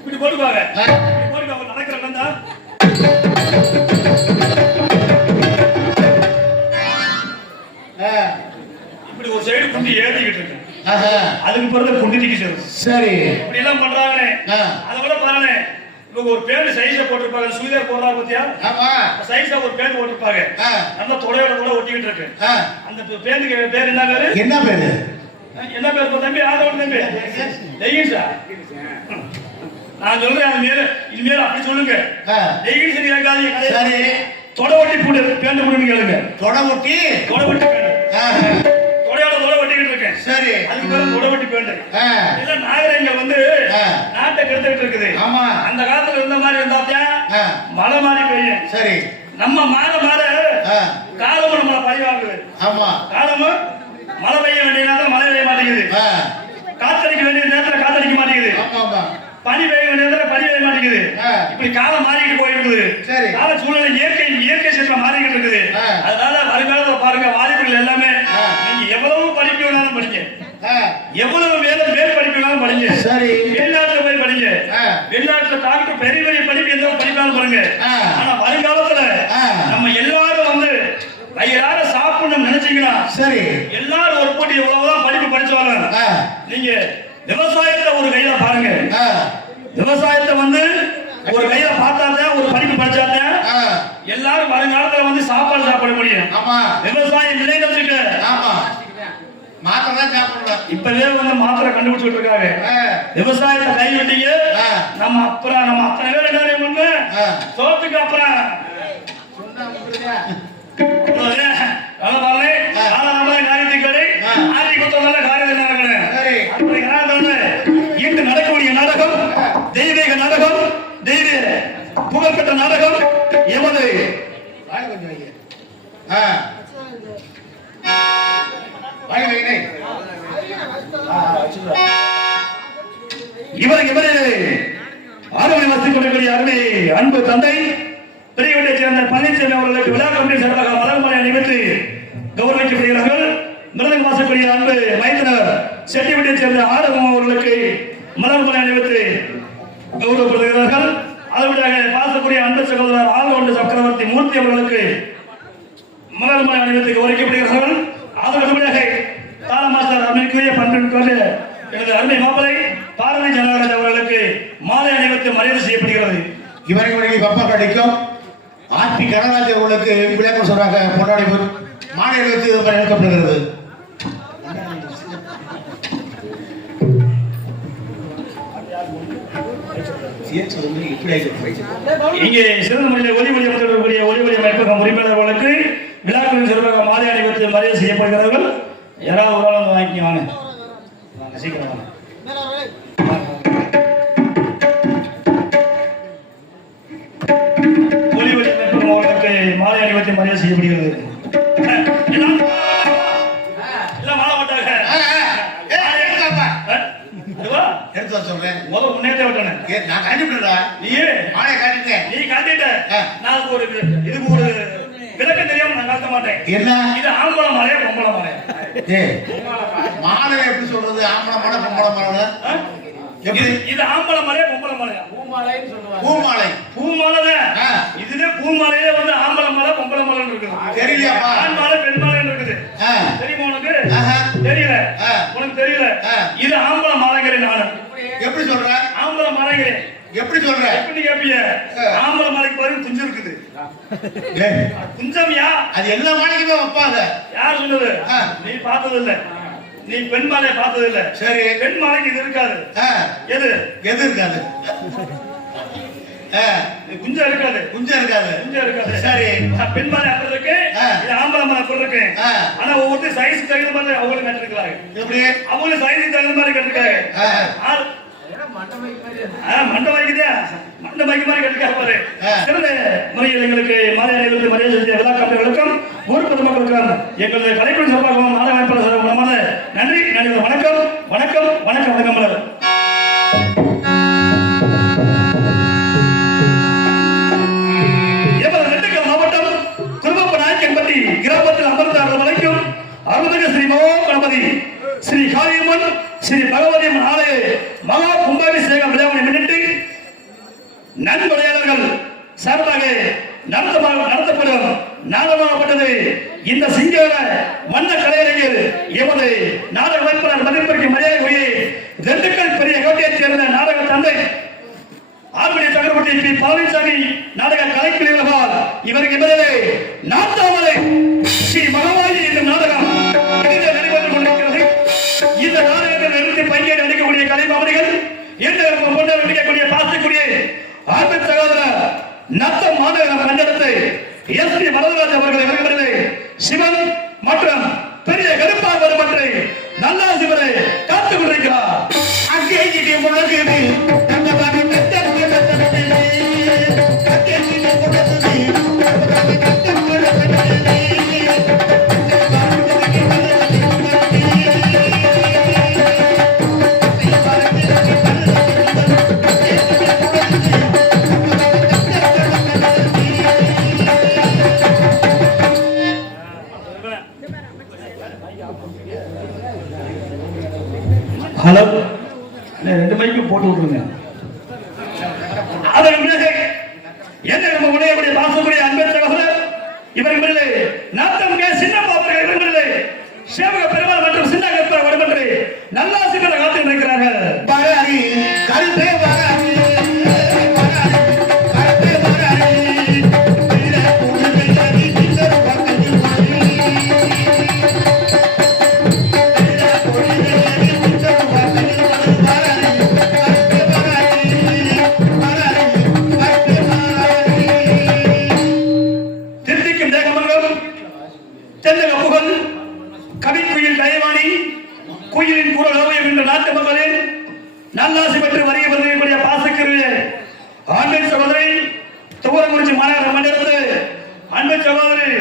இப்படி போட்டுப்பாங்க, போட்டு அவங்க நடக்கிற நடந்தா இப்படி ஒரு சைடு குண்டி ஏறிக்கிட்டு இருக்கு. அதுக்கு பிறகு குண்டி தீக்கி செருப்பு. சரி, இப்படி எல்லாம் பண்றாங்க. அதை விட பாருங்க, இவங்க ஒரு பேண்ட் சைஸ போட்டிருப்பாங்க. சுடிதார் போடுறாங்க பத்தியா? ஆமா, சைஸா ஒரு பேண்ட் போட்டிருப்பாங்க. நம்ம தொடையோட கூட ஒட்டிக்கிட்டு இருக்கு. அந்த பேண்டுக்கு பேர் என்ன பேரு? என்ன பேரு? என்ன பேர் தம்பி? ஆதவன் தம்பி லெகின்ஸா? நான் சொல்றேன், அது மேல இனிமேல் அப்படி சொல்லுங்க. லெகின்ஸ் கேட்காதீங்க. சரி, தொடை ஒட்டி போட்டு பேண்ட் போடுன்னு கேளுங்க. தொடை ஒட்டி பேண்ட், தொடையோட தொலை ஒட்டிக்கிட்டு இருக்கேன். சரி, அதுக்கு பேரு தொடை ஒட்டி பேண்ட். இல்ல நாகரிக வந்து நாட்டை கெடுத்துக்கிட்டு இருக்குது. ஆமா, அந்த காலத்துல இருந்த மாதிரி இருந்தாத்தான் மழை மாதிரி பெய்யும். சரி, நம்ம மாற மாற காலமும் நம்மளை பழிவாங்குது. ஆமா, காலமும் மழை பெய்ய வேண்டிய நேரத்தில் மழை பெய்ய மாட்டேங்குது. காத்தடிக்க வேண்டிய நேரத்தில் காத்தடிக்க மாட்டேங்குது. பனி பெய்ய வேண்டிய நேரத்தில் பனி பெய்ய மாட்டேங்குது. இப்படி காலம் மாறிக்கிட்டு போயிருக்குது. கால சூழ்நிலை இயற்கை சீற்றம் மாறிக்கிட்டு இருக்குது. அதனால வருங்காலத்தில் பாருங்க, வாலிபர்கள் எல்லாமே நீங்க எவ்வளவு படிப்பு வேணாலும் படிங்க, எவ்வளவு மேல் படிப்பு வேணாலும் படிங்க. சரி, வெளிநாட்டுல போய் படிங்க. வெளிநாட்டுல டாக்டர் பெரிய பெரிய படிப்பு எந்த படிப்பாலும் பாருங்க. ஆனா வருங்காலத்துல நம்ம எல்லாரும் வந்து வயிறார சாப்பிடணும் நினைச்சீங்கன்னா சரி, எல்லாரும் ஒரு போட்டி எவ்வளவுதான் படிப்பு படிச்சாலும் நீங்க விவசாயத்தை ஒரு கையில பாருங்க. விவசாயத்தை வந்து ஒரு கையில பார்த்தாதான், ஒரு படிப்பு படிச்சாதான் எல்லாரும் வருங்காலத்துல வந்து சாப்பாடு சாப்பிட முடியும். ஆமா, விவசாயம் விளைநிலத்துக்கு மாத்திரை சாப்பிடலாம். இப்பவே வந்து மாத்திரை கண்டுபிடிச்சிட்டு இருக்காங்க. விவசாயத்தை கைவிட்டீங்க, நம்ம அப்புறம் நம்ம அத்தனை பேர் என்ன பண்ணு சோத்துக்கு அப்புறம் இன்று நடக்கக்கூடிய நாடகம் தெய்வீக நாடகம், தெய்வீக புகழ்பெற்ற நாடகம் எமது இவரை ஆர்வம் நடத்திக் கொண்டிருக்கிற அருமை அன்பு தந்தை பெரியவற்றைச் சேர்ந்த பழனிசாமி அவர்களுக்கு விழா கமிட்டி சார்பாக மலர்மலை அணிவித்து கௌரவிக்கப்படுகிறார்கள். மிருதங்க வாசக்கூடிய அன்பு மைந்தனர் செட்டிவீட்டைச் சேர்ந்த ஆடகம் அவர்களுக்கு மலர்மலை அணிவித்து கௌரவப்படுகிறார்கள். அதுபடியாக பாசக்கூடிய அன்பு சகோதரர் ஆழ்வண்டு சக்கரவர்த்தி மூர்த்தி அவர்களுக்கு மலர்மலை அணிவித்து கௌரவிக்கப்படுகிறார்கள். அதற்குபடியாக தாள மாஸ்டர் அருமைக்குரிய பண்பிற்குரிய எனது அருமை மாப்பிளை பாரதி ஜனராஜ் அவர்களுக்கு மாலை அணிவித்து மரியாதை செய்யப்படுகிறது. இவர்களுடைய பப்பா கிடைக்கும் ஆர்பி கனராஜ் அவர்களுக்கு விளக்கம் சொல்றாங்க. கொண்டாடி மாலை அணிவித்து அழைக்கப்படுகிறது. இங்கே சிறந்த முறையில் ஒலி அமைக்கக்கூடிய ஒலி அமைப்பகம் உரிமையாளர்களுக்கு விழாக்களின் சிறப்பாக மாலை அணிவித்து மரியாதை செய்யப்படுகிறார்கள். யாராவது ஒரு ஆள் வாங்கிக்க வாங்க, சீக்கிரம் வாங்க. ஒலி அமைப்பகம் அவர்களுக்கு மாலை அணிவித்து மரியாதை செய்யப்படுகிறது. விளக்கம் தெரியாம நான் காட்ட மாட்டேன். என்ன இது? ஆம்பளை மாலையா பொம்பளை மாலையா? மாலை எப்படி சொல்றது? ஆம்பளை மாலை பொம்பளை மாலை எப்படி? இது ஆம்பளை மாலையா பொம்பளை மாலையா? பூமாலைன்னு சொல்லுவாங்க. பூமாலை. பூமாலை தான். இதுவே பூமாலையிலே வந்து ஆம்பளை மாலை பொம்பளை மாலைன்னு இருக்குது. தெரியலையாப்பா? ஆண் மாலை பெண் மாலைன்னு இருக்குது. தெரியுமா உனக்கு? தெரியல. உனக்கு தெரியல. இது ஆம்பளை மாலைங்கிறேன். நானு எப்படி சொல்றேன்? ஆம்பளை மாலைங்கிறேன். எப்படி சொல்ற? எப்படி கேப்பிய? ஆம்பளை மாலைக்கு பாருங்க குஞ்சம் இருக்குது. குஞ்சம்யா அது எல்லா மாலைக்குமே வைப்பாங்க. யார் சொன்னது? நீ பார்த்தது இல்ல. நீ பெண் மாலை பார்த்தது இல்ல. சரி, பெண் மாலைக்கு இது இருக்காது. எது எது இருக்காது? குஞ்சம் இருக்காது. குஞ்சம் இருக்காது. குஞ்சம் இருக்காது. சரி, பெண் மாலை அப்படி இருக்கு, இது ஆம்பளை மாலை அப்படி இருக்கு. ஆனா ஒவ்வொரு சைஸ் தகுந்த மாதிரி அவங்களுக்கு கட்டிருக்காங்க. எப்படி? அவங்க சைஸ் தகுந்த மாதிரி கட்டிருக்காங்க. மண்டபைக்கு மாதிரி கட்டிருக்காரு பாரு. சிறந்த முறையில் எங்களுக்கு மாலை அணிகளுக்கு மரியாதை செஞ்ச விழா கமிட்டிகளுக்கும் ஊர் பொதுமக்களுக்கும் எங்களது கலைக்குழு சார்பாகவும் மாலை வாய்ப்பாளர் சார்பாக நன்றி. வணக்கம் வணக்கம் வணக்கம் வணக்கம். கிராமத்தில் அமர்ந்தார்கள் வரைக்கும் அருள்மிகு ஸ்ரீ மகா கணபதி ஸ்ரீ காளியம்மன் ஸ்ரீ பகவதி அம்மன் ஆலய மகா கும்பாபிஷேக விழாவை முன்னிட்டு நன்கொடையாளர்கள் சார்பாக நடத்தப்படும் நாடகமாகப்பட்டது இந்த சிங்கார வண்ண கலையரங்கில் எமது நாடக அமைப்பாளர் மதிப்பிற்கு மரியாதைக்குரிய திண்டுக்கல் பெரிய கோட்டையைச் சேர்ந்த நாடக தந்தை ஆர்மணி சக்கரவர்த்தி பி பழனிசாமி நாடக கலைக்குழுவால் இவருக்கு பிறகு நாட்டாமலை ஸ்ரீ மகவாயி என்ற நாடகம் நடைபெற்றுக் கொண்டிருக்கிறது. இந்த நாடகத்தில் நிறுத்தி பங்கேற்று நடிக்கக்கூடிய கலைமாமணிகள் என்று நடிக்கக்கூடிய பாசக்கூடிய ஆண்மை சகோதரர் நத்தம் மாநகர மண்டலத்தை எஸ் பி வரதராஜ் அவர்கள் இவர்களது சிவன் மற்றும் பெரிய கருப்பாக மற்ற நல்லா சிவனை காத்துக் கொண்டிருக்கிறார். அங்கே முழங்குது ஹலோ, ரெண்டு மைக்கும் போட்டு விட்டுருங்க. அதன் பிறகு என்ன நம்ம உடைய பாசக்கூடிய அன்பு சகோதரர் இவர்கள் நாத்தம் கே சின்னப்பா அவர்கள் இவர்கள் சேவக பெருமாள் மற்றும் சின்ன கற்ப வடமன்று நல்லாசி பெற காத்து நிற்கிறார்கள். பராரி கருப்பே பராரி குயிலின் குரல் ஓவியம் என்ற நாட்டு மக்களின் நல்லாசி பெற்று வருகை வருகிற பாசக்கிரிய ஆண்மை சகோதரி துவரங்குறிச்சி மாநகர மண்டலத்தில் அன்பை சகோதரி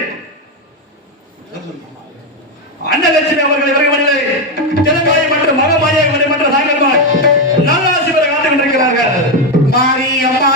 அன்னலட்சுமி அவர்கள் வருகை தெலுங்காய் மற்றும் மகமாய மன்ற தாங்கல்மார் நல்லாசி பெற காத்துக் கொண்டிருக்கிறார்கள். மாரியம்மா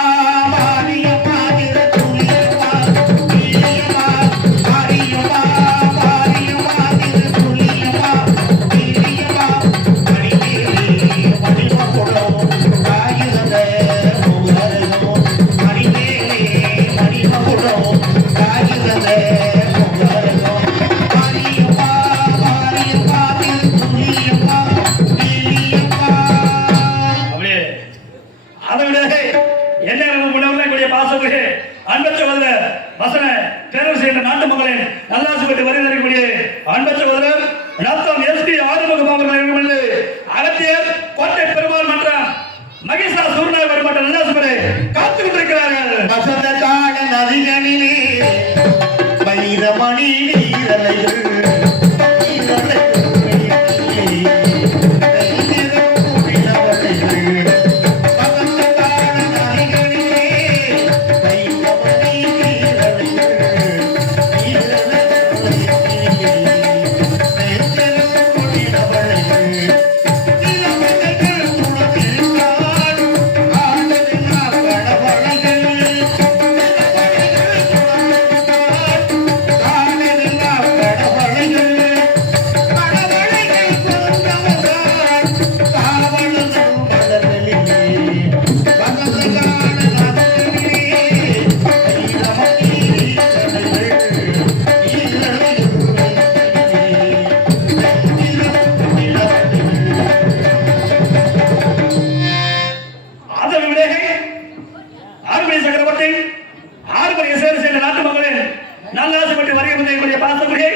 சக்கரவர்த்தி ஆறுபடை சேர் சேர்ந்த நாட்டு மகளின் நல்லாசப்பட்டு வருகை எங்களுடைய பாசக்குடியை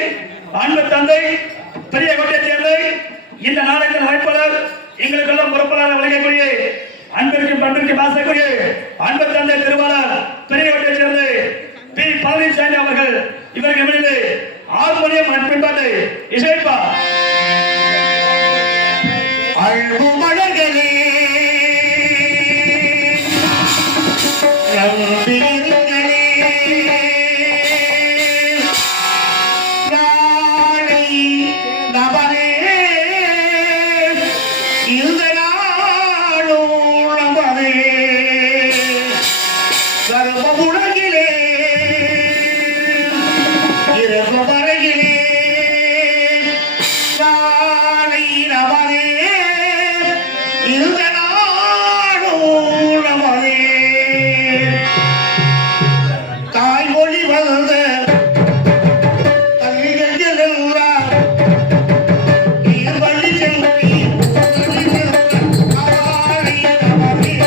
அன்பு தந்தை பெரிய கோட்டையை சேர்ந்த இந்த நாடகத்தின் வாய்ப்பாளர் எங்களுக்கெல்லாம் பொறுப்பாளர் வழங்கக்கூடிய அன்பிற்கும் பண்பிற்கும் பாசக்குரிய அன்பு தந்தை திருவாளர் பெரிய கோட்டையை சேர்ந்த பி பழனிசாமி அவர்கள் இவருக்கு எம்எல்ஏ 6 மணியம் அன்பின்பாட்டை இசைப்பா. அன்பு மலர்களே நம்பிருங்களே நாளை நபரே இந்த நாளும் நபரே சர்வ உலகிலே இரவு வரையிலே நாளை நபரே இந்த நாளும் நபரே தாய்மொழி வந்த கல்விகள் எல்லாம் நீர் வழி செல்வி நாளை நபரே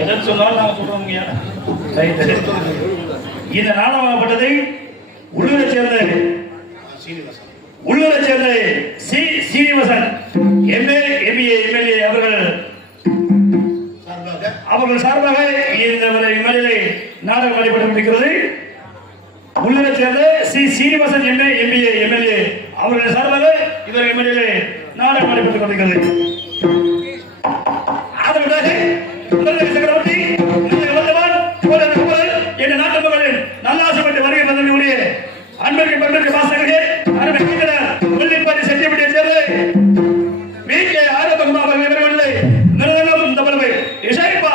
எதற்கு சொன்னாலும் நாம சொல்றோம். இந்த நாடகமாகப்பட்டதை உள்ளூரை சேர்ந்த சி சீனிவாசன் எம்ஏ அவர்கள் சார்பாக இந்த நாடகம் நடைபெற்று இருக்கிறது. உள்ளதை சேர்ந்த C Srinivasan MA MBA MLA அவர்கள் சார்பாக இவர் எம்எல்ஏ நாடகம் நடைபெற்றுக் கொண்டிருக்கிறது. அதற்காக சக்கரவர்த்தி என் நாட்டு மகளின் நல்லாசைப்பட்டு வருகை தந்தவர்களுடைய அன்பிற்கு பண்பிற்கு வாசகர்களே அருமை வெள்ளிப்பாடி செட்டியப்பட்டியை சேர்ந்து வீக்கே ஆரோக்கியமாக வரவில்லை நிறுவனம் இந்த பலவை இசைப்பா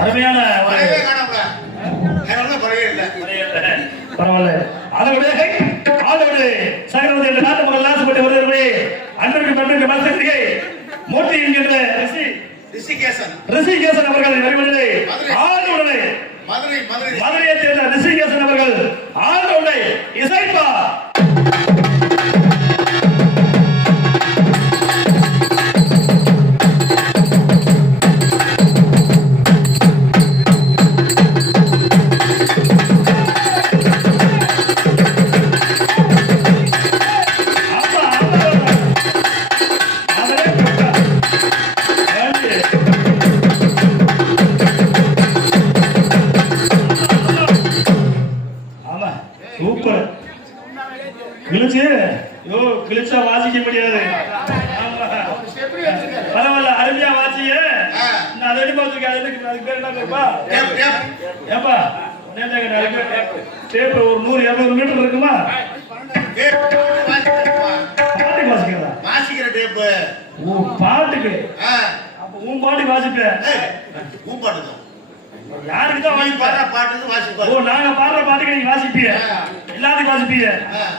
அருமையான ஒரு பறவையே காணோம்ல. அதனால பறவையே இல்ல. பரவாயில்ல. அதோட சகலவதி என்ற நாட்டு மக்கள் ஆசைப்பட்டு வருகிறவர்களே, அன்பிற்கு பண்பிற்கு மனசிற்கு மோட்டி என்கின்ற ரிஷிகேசன் அவர்கள் வருவதில்லை. ஆளுடனே மதுரையை சேர்ந்த ரிஷிகேசன் அவர்கள் ஆளுடனே இசைப்பா. சூப்பர். கிழிச்சா வாசிக்க முடியாது. பரவாயில்ல, அருமையா வாசிய. நான் அதை எடுத்து வச்சிருக்கேன். அதுக்கு பேர் என்ன பேருப்பா? ஏப்பா டேப் ஒரு 100-200 மீட்டர் இருக்குமா? பாட்டுக்கு வாசிக்கிறதா? வாசிக்கிற டேப். ஓ, பாட்டுக்கு. அப்ப உன் பாட்டுக்கு வாசிப்பேன். உன் பாட்டு யாருக்கு தான் வாசிப்பா? ஓ, நாங்க பாடுற பாட்டுக்கு நீங்க வாசிப்பீங்க, எல்லாத்துக்கும் வாசிப்பீங்க.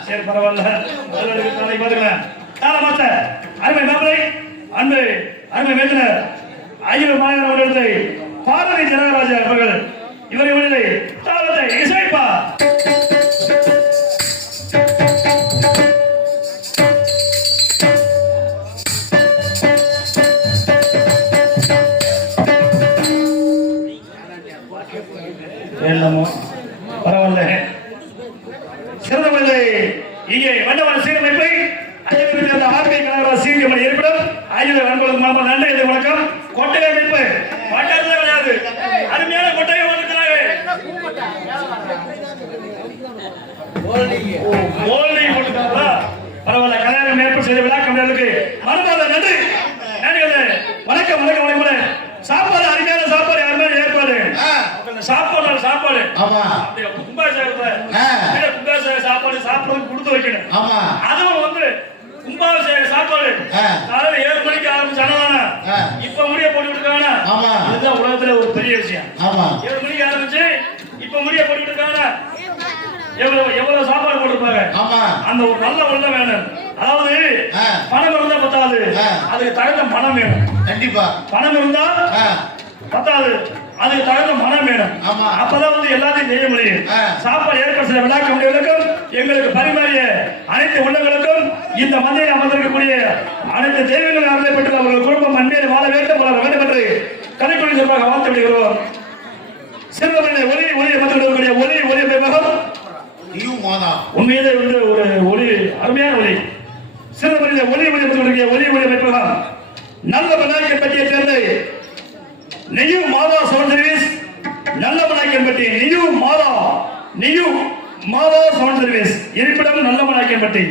சரி, பரவாயில்ல. நாளைக்கு பாத்துக்கலாம். தாள மாஸ்டர், அருமை மாப்பிளை, அருமை வேந்தனர் ஐயர் மாநகர அவர்களை பாரதி ஜனகராஜா அவர்கள் இவரை உடனே தாளத்தை இசைப்பா. பரவாயில்ல. சிறந்தவர்களே, இங்கே வண்ணவன சீரமைப்பை ஆர்கே கனகராஜ் சீரியமணி ஏற்படும் ஆயுத வன்பொழுது மாமா நன்றி. இந்த வணக்கம். கொட்டையை அமைப்பு வட்டத்தில் கிடையாது, அருமையான கொட்டையை வந்திருக்கிறாங்க. பரவாயில்ல. கல்யாணம் ஏற்பாடு செய்த விழா கமிட்டிகளுக்கு மனமார்ந்த நன்றி. வணக்கம் வணக்கம் வணக்கம். சாப்பாடு, அருமையான சாப்பாடு, அருமையான ஏற்பாடு. சாப்பாடு கும்பாபிஷேக சாப்பாடு சாப்பிடுறது கொடுத்து வைக்கணும். அதுவும் வந்து கும்பாபிஷேக சாப்பாடு காலையில 7 மணிக்கு ஆரம்பிச்சு அன்னதானம் இப்ப முடிய போட்டு இருக்காங்க. இதுதான் உலகத்துல ஒரு பெரிய விஷயம். 7 மணிக்கு ஆரம்பிச்சு இப்ப முடிய போட்டு இருக்காங்க. எவ்வளவு சாப்பாடு போட்டிருப்பாங்க. அந்த ஒரு நல்ல உள்ள வேணும். அதாவது பணம் இருந்தா பத்தாது, அதுக்கு தகுந்த மனம் வேணும். கண்டிப்பா பணம் இருந்தா பத்தாது, அதுக்கு தகுந்த மனம் வேணும். அப்பதான் வந்து எல்லாத்தையும் செய்ய முடியும். சாப்பாடு ஏற்பாடு செய்த விழா கமிட்டிகளுக்கும் எங்களுக்கு பரிமாறிய அனைத்து உள்ளங்களுக்கும் இந்த மந்தையில் அமர்ந்திருக்கக்கூடிய அனைத்து தெய்வங்கள் அருளை பெற்று அவர்கள் குடும்பம் அன்பில் வாழ வேண்டும், வளர வேண்டும் என்று கலைக்குழு சார்பாக வாழ்த்து விடுகிறோம். சிறுவர்களை ஒளி அமர்ந்திருக்கக்கூடிய ஒளி மகம் உண்மையிலே வந்து ஒரு ஒளி, அருமையான ஒளி. சிறுவர்களை ஒளி அமைப்பகம் நல்ல விநாயகர் பற்றியை சேர்ந்த நெய்யூ மாதா சவுண்ட் சர்வீஸ், நல்ல மலாய்க்கன்பட்டி. நெய்யூ மாதா சவுண்ட் சர்வீஸ் இருப்பிடம் நல்ல மலாய்க்கன்பட்டி.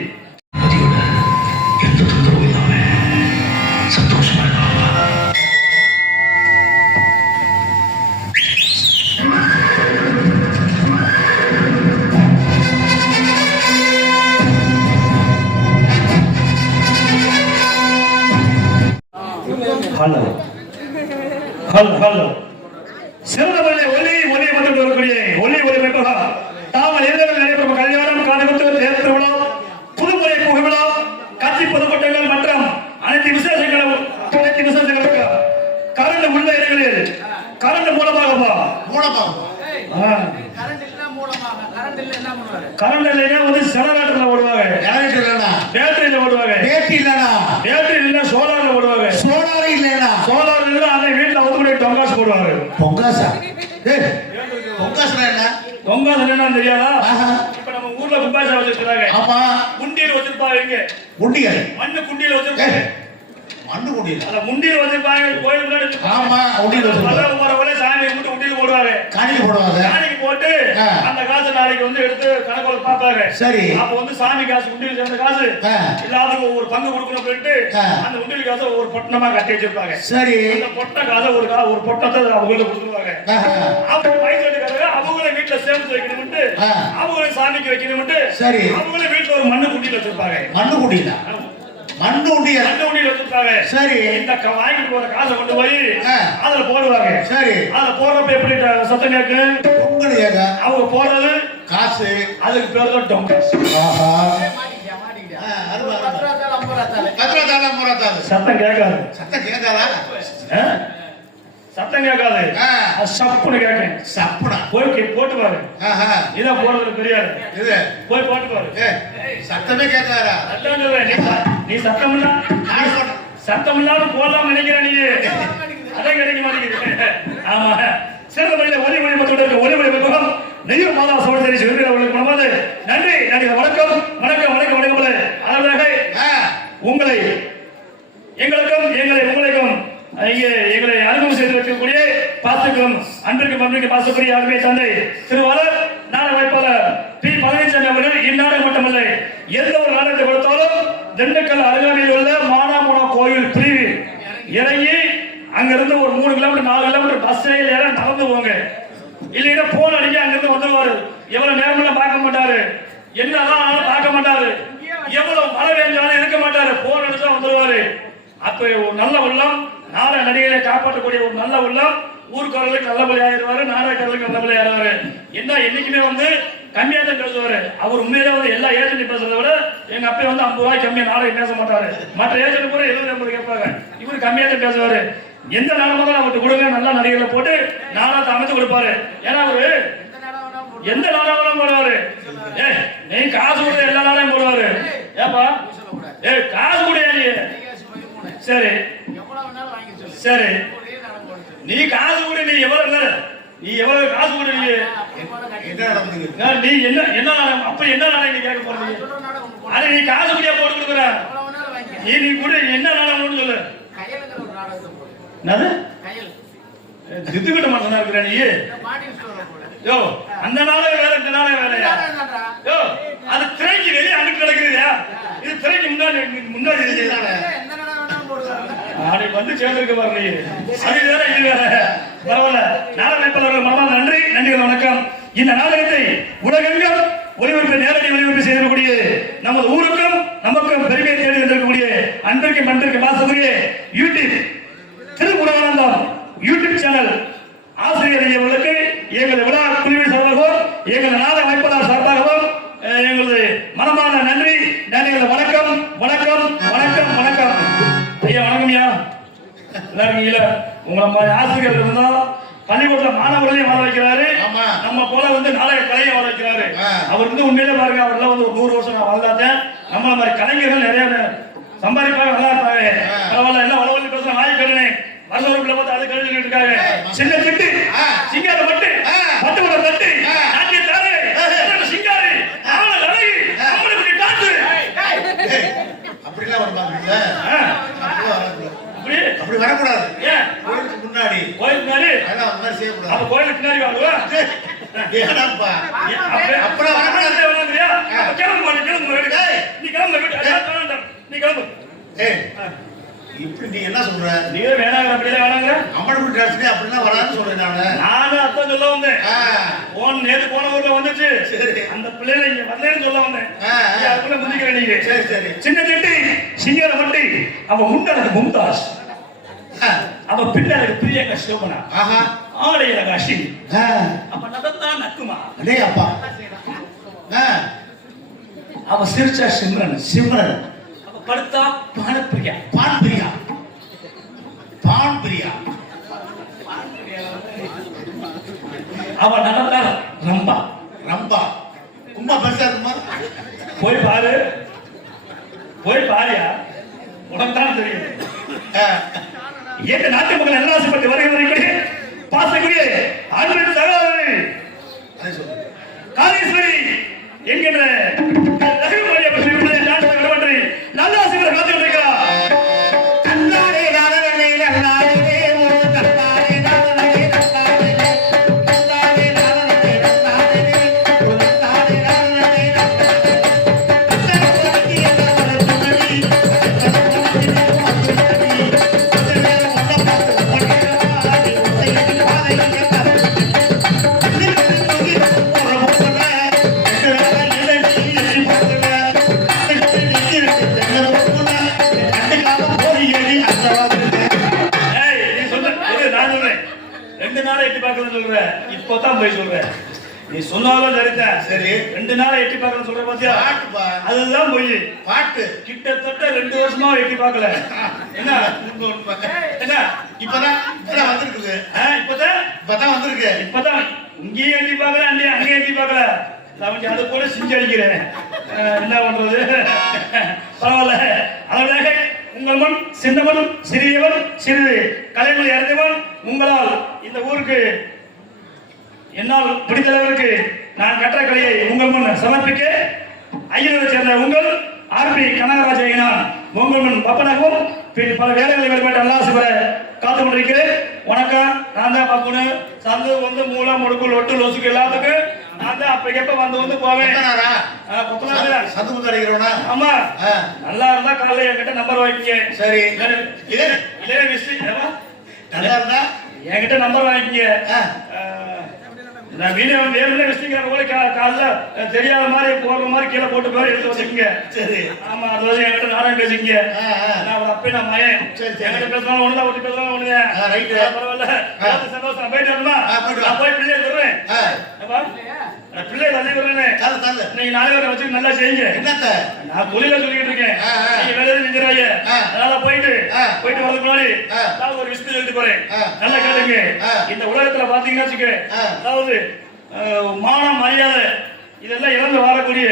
ஹலோ சிறந்தவர்களே, ஒலி வந்து வரக்கூடிய ஒலி அமைப்பகம் தாங்கள் எதிர்கள் நடைபெறும் கல்யாணம், காதுகுத்து, தேர் திருவிழா, புதுமுறை புகவிழா, கட்சி பொதுக்கூட்டங்கள் மற்றும் அனைத்து விசேஷங்களும் கரண்ட் உள்ள இடங்களில் கரண்ட் மூலமாக கரண்ட் இல்லைன்னா வந்து செலராட்டத்தில் ஓடுவாங்க, பேட்டரியில ஓடுவாங்க, பேட்டரி இல்லைன்னா சோலார்ல ஓடுவாங்க, சோலார் இல்லைன்னா அந்த வீட்டுல வந்து டொங்காசு போடுவாங்க. பொங்காசா என்ன தெரியாதா? இப்ப நம்ம ஊர்ல கும்பாசா வச்சிருக்காங்க. குண்டியில் வச்சிருப்பாங்க. மண்ணு குண்டியில் வச்சிருப்பாங்க. முண்டியில் வச்சிருப்பாங்க. கோயில் முன்னாடி சாமி கும்பிட்டு உண்டியில் போடுவாங்க. காணிக்கு போட்டு அந்த காசு நாளைக்கு வந்து எடுத்து கணக்கு பார்ப்பாங்க. சரி, அப்ப வந்து சாமி காசு உண்டியில் சேர்ந்த காசு எல்லாத்துக்கும் ஒவ்வொரு பங்கு கொடுக்கணும் சொல்லிட்டு அந்த உண்டியில் காசை ஒரு பொட்டணமா கட்டி வச்சிருப்பாங்க. சரி, அந்த பொட்டண காசை ஒரு பொட்டத்தை அவங்களுக்கு கொடுத்துருவாங்க. அவங்க வயசுக்காக அவங்கள வீட்டுல சேர்த்து வைக்கணும்ட்டு அவங்கள சாமிக்கு வைக்கணும்ட்டு சரி அவங்கள வீட்டுல ஒரு மண்ணு குண்டியில் வச்சிருப்பாங்க. மண்ணு குண்டியில மண்ணு உண்டியல். மண்ணு உண்டியல் வச்சிருக்காங்க. சரி. இந்த வாங்கிட்டு போற காசை கொண்டு போய் ஆ. அதுல போடுவாங்க. சரி. அதுல போடுறப்ப எப்படி சத்தம் கேக்கு? பொங்கல் கேக்க. அவங்க போடுறது காசு. அதுக்கு பேர் தான் டொங்காஸ். ஆஹா. சத்தம் கேட்காது. சத்தம் கேட்காதா? சத்தம் கேட்காது. சப்புன்னு கேட்கும். சப்புனா போய் போட்டு பாரு. இதான் போடுறது தெரியாது. இது போய் போட்டு பாரு. சத்தமே கேட்காதா? சத்தம் சொல்றேன். நீ சத்தம் இல்ல சத்தம் இல்லாம போடலாம் நினைக்கிற நீ அதான் கிடைக்க மாட்டேங்குது. ஆமா சிறந்த முறையில் ஒலி மொழி மக்களுக்கு ஒலி மொழி மக்களும் நெய்யூர் மாதா சகோதரி சிவர்களுக்கு மனமாது நன்றி நன்றி. வணக்கம் வணக்கம் வணக்கம் வணக்கம். அதற்காக உங்களை எங்களுக்கும் உங்களுக்கும் இங்கே எங்களை அறிமுகம் செய்து வைக்கக்கூடிய பாத்துக்கும் அன்பிற்கு பாசக்கூடிய அருமை தந்தை திருவாளர் நாடக வைப்பாளர் பி. பழனிசாமி அவர்கள் இந்நாடகம் மட்டுமல்ல எந்த ஒரு நாடகத்தை கொடுத்தாலும் திண்டுக்கல் அருகாமையில் உள்ள மானாமூனா கோயில் பிரிவு இறங்கி அங்கிருந்து ஒரு 3 கிலோமீட்டர் 4 கிலோமீட்டர் பஸ் ஏற நடந்து போங்க. இல்லைன்னா போன் அடிக்க அங்கிருந்து வந்துருவாரு. எவ்வளவு நேரம் பார்க்க மாட்டாரு, என்னதான் பார்க்க மாட்டாரு, எவ்வளவு மழை பெஞ்சாலும் இருக்க மாட்டாரு, போன் அடிச்சா வந்துருவாரு. அப்ப ஒரு நல்ல உள்ளம், நாடக நடிகளை காப்பாற்றக்கூடிய ஒரு நல்ல உள்ளம், ஊர்க்காரர்களுக்கு நல்லபடி ஆயிடுவாரு, நாடகக்காரர்களுக்கு நல்லபடி ஆயிடுவாரு. என்ன என்னைக்குமே கம்மியா தான் பேசுவாரு. அவர் உண்மையிலே எல்லா ஏஜென்ட் பேசுறதை விட எங்க அப்பா 50 ரூபாய் கம்மியா நாடகம் பேச மாட்டாரு. மற்ற ஏஜென்ட் கூட 70 கேட்பாங்க. இவரு கம்மியா தான் பேசுவாரு. எந்த நாடகம் அவர்கிட்ட கொடுங்க, நல்ல நடிகர்களை போட்டு நாடகத்தை அமைச்சு கொடுப்பாரு. ஏன்னா அவரு எந்த நாடகம் போடுவாரு. நீ காசு கொடுத்த எல்லா நாடகம் போடுவாரு. ஏப்பா காசு கொடுயா? சரி சரி, நீ காசு கூட, நீ எவ்வளவு காசு கூட, நீ என்ன அப்ப என்ன நாடகம் கேட்க போறீங்க? அது நீ காசு கூடியா போட்டு கொடுக்குற. நீ கூட என்ன நாடகம் சொல்லு. திட்டுக்கிட்ட மாட்டா இருக்கிற நீ. யோ அந்த நாடகம் வேற, இந்த நாடகம் வேறையா? யோ அது திரைக்கு வெளியே அங்கிட்டு நடக்குறியா? இது திரைக்கு முன்னாடி வந்து சேர்ந்திருக்க பாரு. நீ அது வேற இது வேற. பரவாயில்ல. நாடக அமைப்பாளர்கள் மனமார்ந்த நன்றி நன்றிகள் வணக்கம். இந்த நாடகத்தை உலகெங்கும் ஒளிபரப்பு நேரடி ஒளிபரப்பு செய்யக்கூடிய நமது ஊருக்கும் நமக்கும் பெருமையை தேடி வந்திருக்கக்கூடிய அன்பிற்கு பாசக்கூடிய யூடியூப் திருமுருகானந்தம் யூடியூப் சேனல் ஆசிரியர் அவர்களுக்கு எங்கள் விழா குழுவின் சார்பாகவும் எங்கள் நாடக அமைப்பாளர் சார்பாகவும் எங்களது மனமான நன்றி நன்றிகள். வணக்கம் வணக்கம் வணக்கம் வணக்கம். ஐயா வணக்கம்யா. எல்லாருக்கீங்களா? உங்களை மாதிரி ஆசிரியர் இருந்தா பள்ளிக்கூடத்துல மாணவர்களையும் வாழ வைக்கிறாரு. நம்ம போல நாடக கலையை வாழ வைக்கிறாரு. அவர் உண்மையிலே பாருங்க, அவர்லாம் ஒரு 100 வருஷம் நான் வாழ்ந்தாத்தேன். நம்மள மாதிரி கலைஞர்கள் நிறைய சம்பாதிப்பாங்க, நல்லா இருப்பாங்க. பரவாயில்ல, எல்லாம் வளவழி பேசுற வாய் கருணை வரலாறுல பார்த்து அது கழுவிட்டு இருக்காங்க. சின்ன திட்டு சிங்கார பட்டு பட்டு கூட தட்டு நாட்டிய தாரு சிங்காரி அவளை அழகி அவளுக்கு காத்து அப்படிலாம் வருவாங்க. அப்படி வரக்கூடாது. ஏன்? கோயிலுக்கு முன்னாடி அதெல்லாம் அந்த மாதிரி செய்யக்கூடாது. அப்ப கோயிலுக்கு பின்னாடி வாங்குவா ஏடாப்பா. அப்புறம் வரக்கூடாது. வாங்குறியா? கிளம்பு நீ கிளம்பு. நீ கிளம்பு. இப்படி நீ என்ன சொல்ற? நீ வேணாங்க அப்படியே வேணாங்க. அம்மன் ட்ரெஸ் அப்படிலாம் வராதுன்னு சொல்றேன் நானும் அதான் சொல்ல வந்தேன். நேத்து போன ஊர்ல வந்துச்சு. அந்த பிள்ளைல இங்க வரலன்னு சொல்ல வந்தேன். அதுக்குள்ள முந்திக்கிறேன் நீங்க. சரி சரி. சின்ன திட்டி சிங்கார பட்டி அவ முண்டனுக்கு மும்தாஸ், அவ பின்னனுக்கு பிரியங்க சோபனா, ஆடையில காஷி, அப்ப நடந்தா நக்குமா. அடே அப்பா. அவ சிரிச்சா சிம்ரன், அவ படுத்தா பானப்பிரியா, அவ நடந்தா ரம்பா. கும்பா பெருசா இருக்குமா? போய் பாரியா, உனக்குதான் தெரியும். எங்க நாட்டு மக்கள் எல்லாம் ஆசைப்பட்டு வருகிறவர்களே, பாசக்குரிய ஆண்கள் சகோதரி காளீஸ்வரி என்கின்ற நல்ல ஆசிரியர் காத்து கொண்டிருக்கிறார். பார்க்கறதுன்னு சொல்ற, இப்பதான் போய் சொல்ற. நீ சொன்னாலும் சரிதான். சரி 2 நாள் எட்டி பார்க்கறேன்னு சொல்ற பாத்தியா? பாட்டுப்பா. அதுதான் போய் பாட்டு கிட்டத்தட்ட 2 வருஷமா எட்டி பார்க்கல. என்ன என்ன இப்பதான் வந்திருக்குது. இப்பதான் வந்திருக்கு. இப்பதான் இங்கேயும் எட்டி பார்க்கல, அங்கேயும் எட்டி பார்க்கல. அவன் அது கூட செஞ்சு அடிக்கிறேன். என்ன பண்றது? பரவாயில்ல. அதனால உங்கள் முன் சின்னவன் சிறியவன் சிறிது கலைமொழி அறிந்தவன் உங்களால் இந்த ஊருக்கு என்னால் பிடித்தளவிற்கு நான் கற்ற கலையை உங்கள் முன் சமர்ப்பிக்க ஐயரை சேர்ந்த உங்கள் ஆர்பி கனகராஜையனா உங்கள் முன் பப்பனாகவும் பல வேலைகளை வெளிப்பட்ட அல்லா சிவர காத்து கொண்டிருக்கிறேன். வணக்கம். நான் தான் பப்புனு சந்து வந்து மூலம் முடுக்கு லொட்டு லொசுக்கு எல்லாத்துக்கும் நான் தான் அப்ப எப்ப வந்து போவேன். சந்து முத்து அடிக்கிறவனா? ஆமா. நல்லா இருந்தா காலைல என்கிட்ட நம்பர் வாங்கிக்க. சரி. இதே விஷயம் நல்லா இருந்தா என்கிட்ட நம்பர் வாங்கிக்க. நான் வீடியோ வேணும்னே வச்சுக்கிறேன். கூட காலைல தெரியாத மாதிரி போடுற மாதிரி கீழே போட்டு போய் எடுத்து வச்சுக்கோங்க. சரி. ஆமா. அது வந்து என்கிட்ட நாராயண பேசிக்கங்க. நான் ஒரு அப்பே நான் மயன். என்கிட்ட பேசணும் ஒண்ணுதான், ஒட்டி பேசணும் ஒண்ணுதான். பரவாயில்ல. சந்தோஷம். போயிட்டு வரணுமா? நான் போய் பிள்ளைய சொல்றேன். பிள்ளை தள்ளி வரேன். நீங்க 4 பேரை வச்சு நல்லா செய்யுங்க. நான் தொழில சொல்லிட்டு இருக்கேன். நீங்க வேலை செஞ்சிடாங்க. அதனால போயிட்டு வரதுக்கு முன்னாடி நான் ஒரு விஷயம் சொல்லிட்டு போறேன். நல்லா கேளுங்க. இந்த உலகத்துல பாத்தீங்கன்னா வச்சுக்க, அதாவது மானம் மரியாதை இதெல்லாம் இறந்து வாழக்கூடிய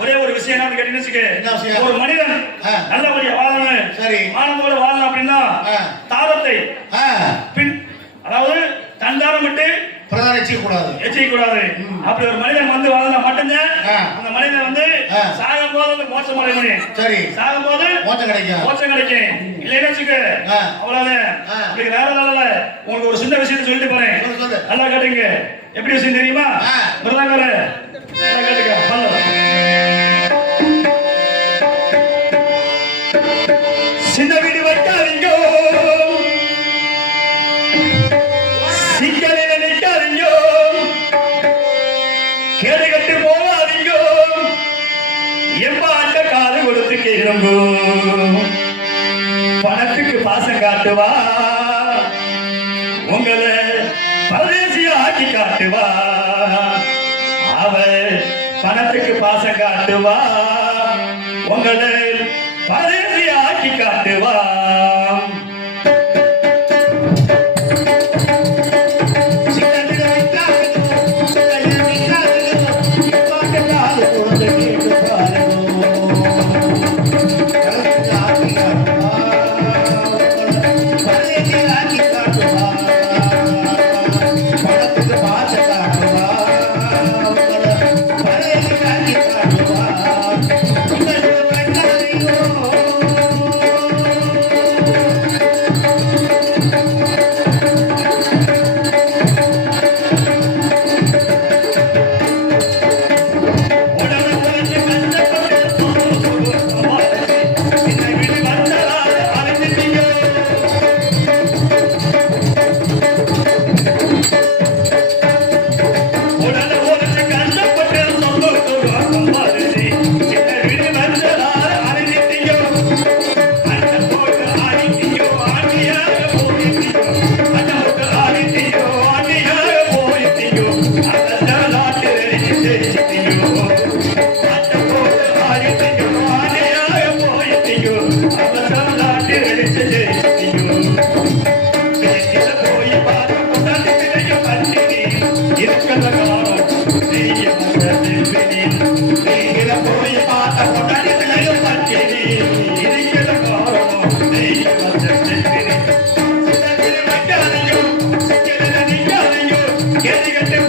ஒரே ஒரு விஷயம் என்னன்னு கேட்டீங்கன்னு ஒரு மனிதன் நல்லபடியா வாழணும், மானத்தோட வாழணும் அப்படின்னா தாரத்தை பின் அதாவது தண்டாரம் விட்டு எச்சிக்கூடாது. அப்படி ஒரு மனிதன் வந்து வாழ்ந்தா மட்டும்தான் அந்த மனிதன் வந்து சாகும் போது மோட்சம் அடையணும். சாகும் போது மோட்சம் கிடைக்கும். இல்லைன்னு வச்சுக்க அவ்வளவுதான். அப்படி வேற நாள்ல உங்களுக்கு ஒரு சின்ன விஷயத்தை சொல்லிட்டு போறேன். நல்லா கேட்டுங்க. எப்படி விஷயம் தெரியுமா? பிரதாங்கர கேட்டுக்க. சின்ன வீடு வைக்காதீங்க, சிக்கலை நினைக்காதீங்க, கேடு கட்டு போகாதீங்க, எம்பாட்ட காது கொடுத்து கேளுங்கோ. பணத்துக்கு பாசம் காட்டுவா, உங்களை பரதேசிய ஆக்கி காட்டுவா. அவ பணத்துக்கு பாசம் காட்டுவா, உங்களை பரதேசிய ஆக்கி காட்டுவா. Get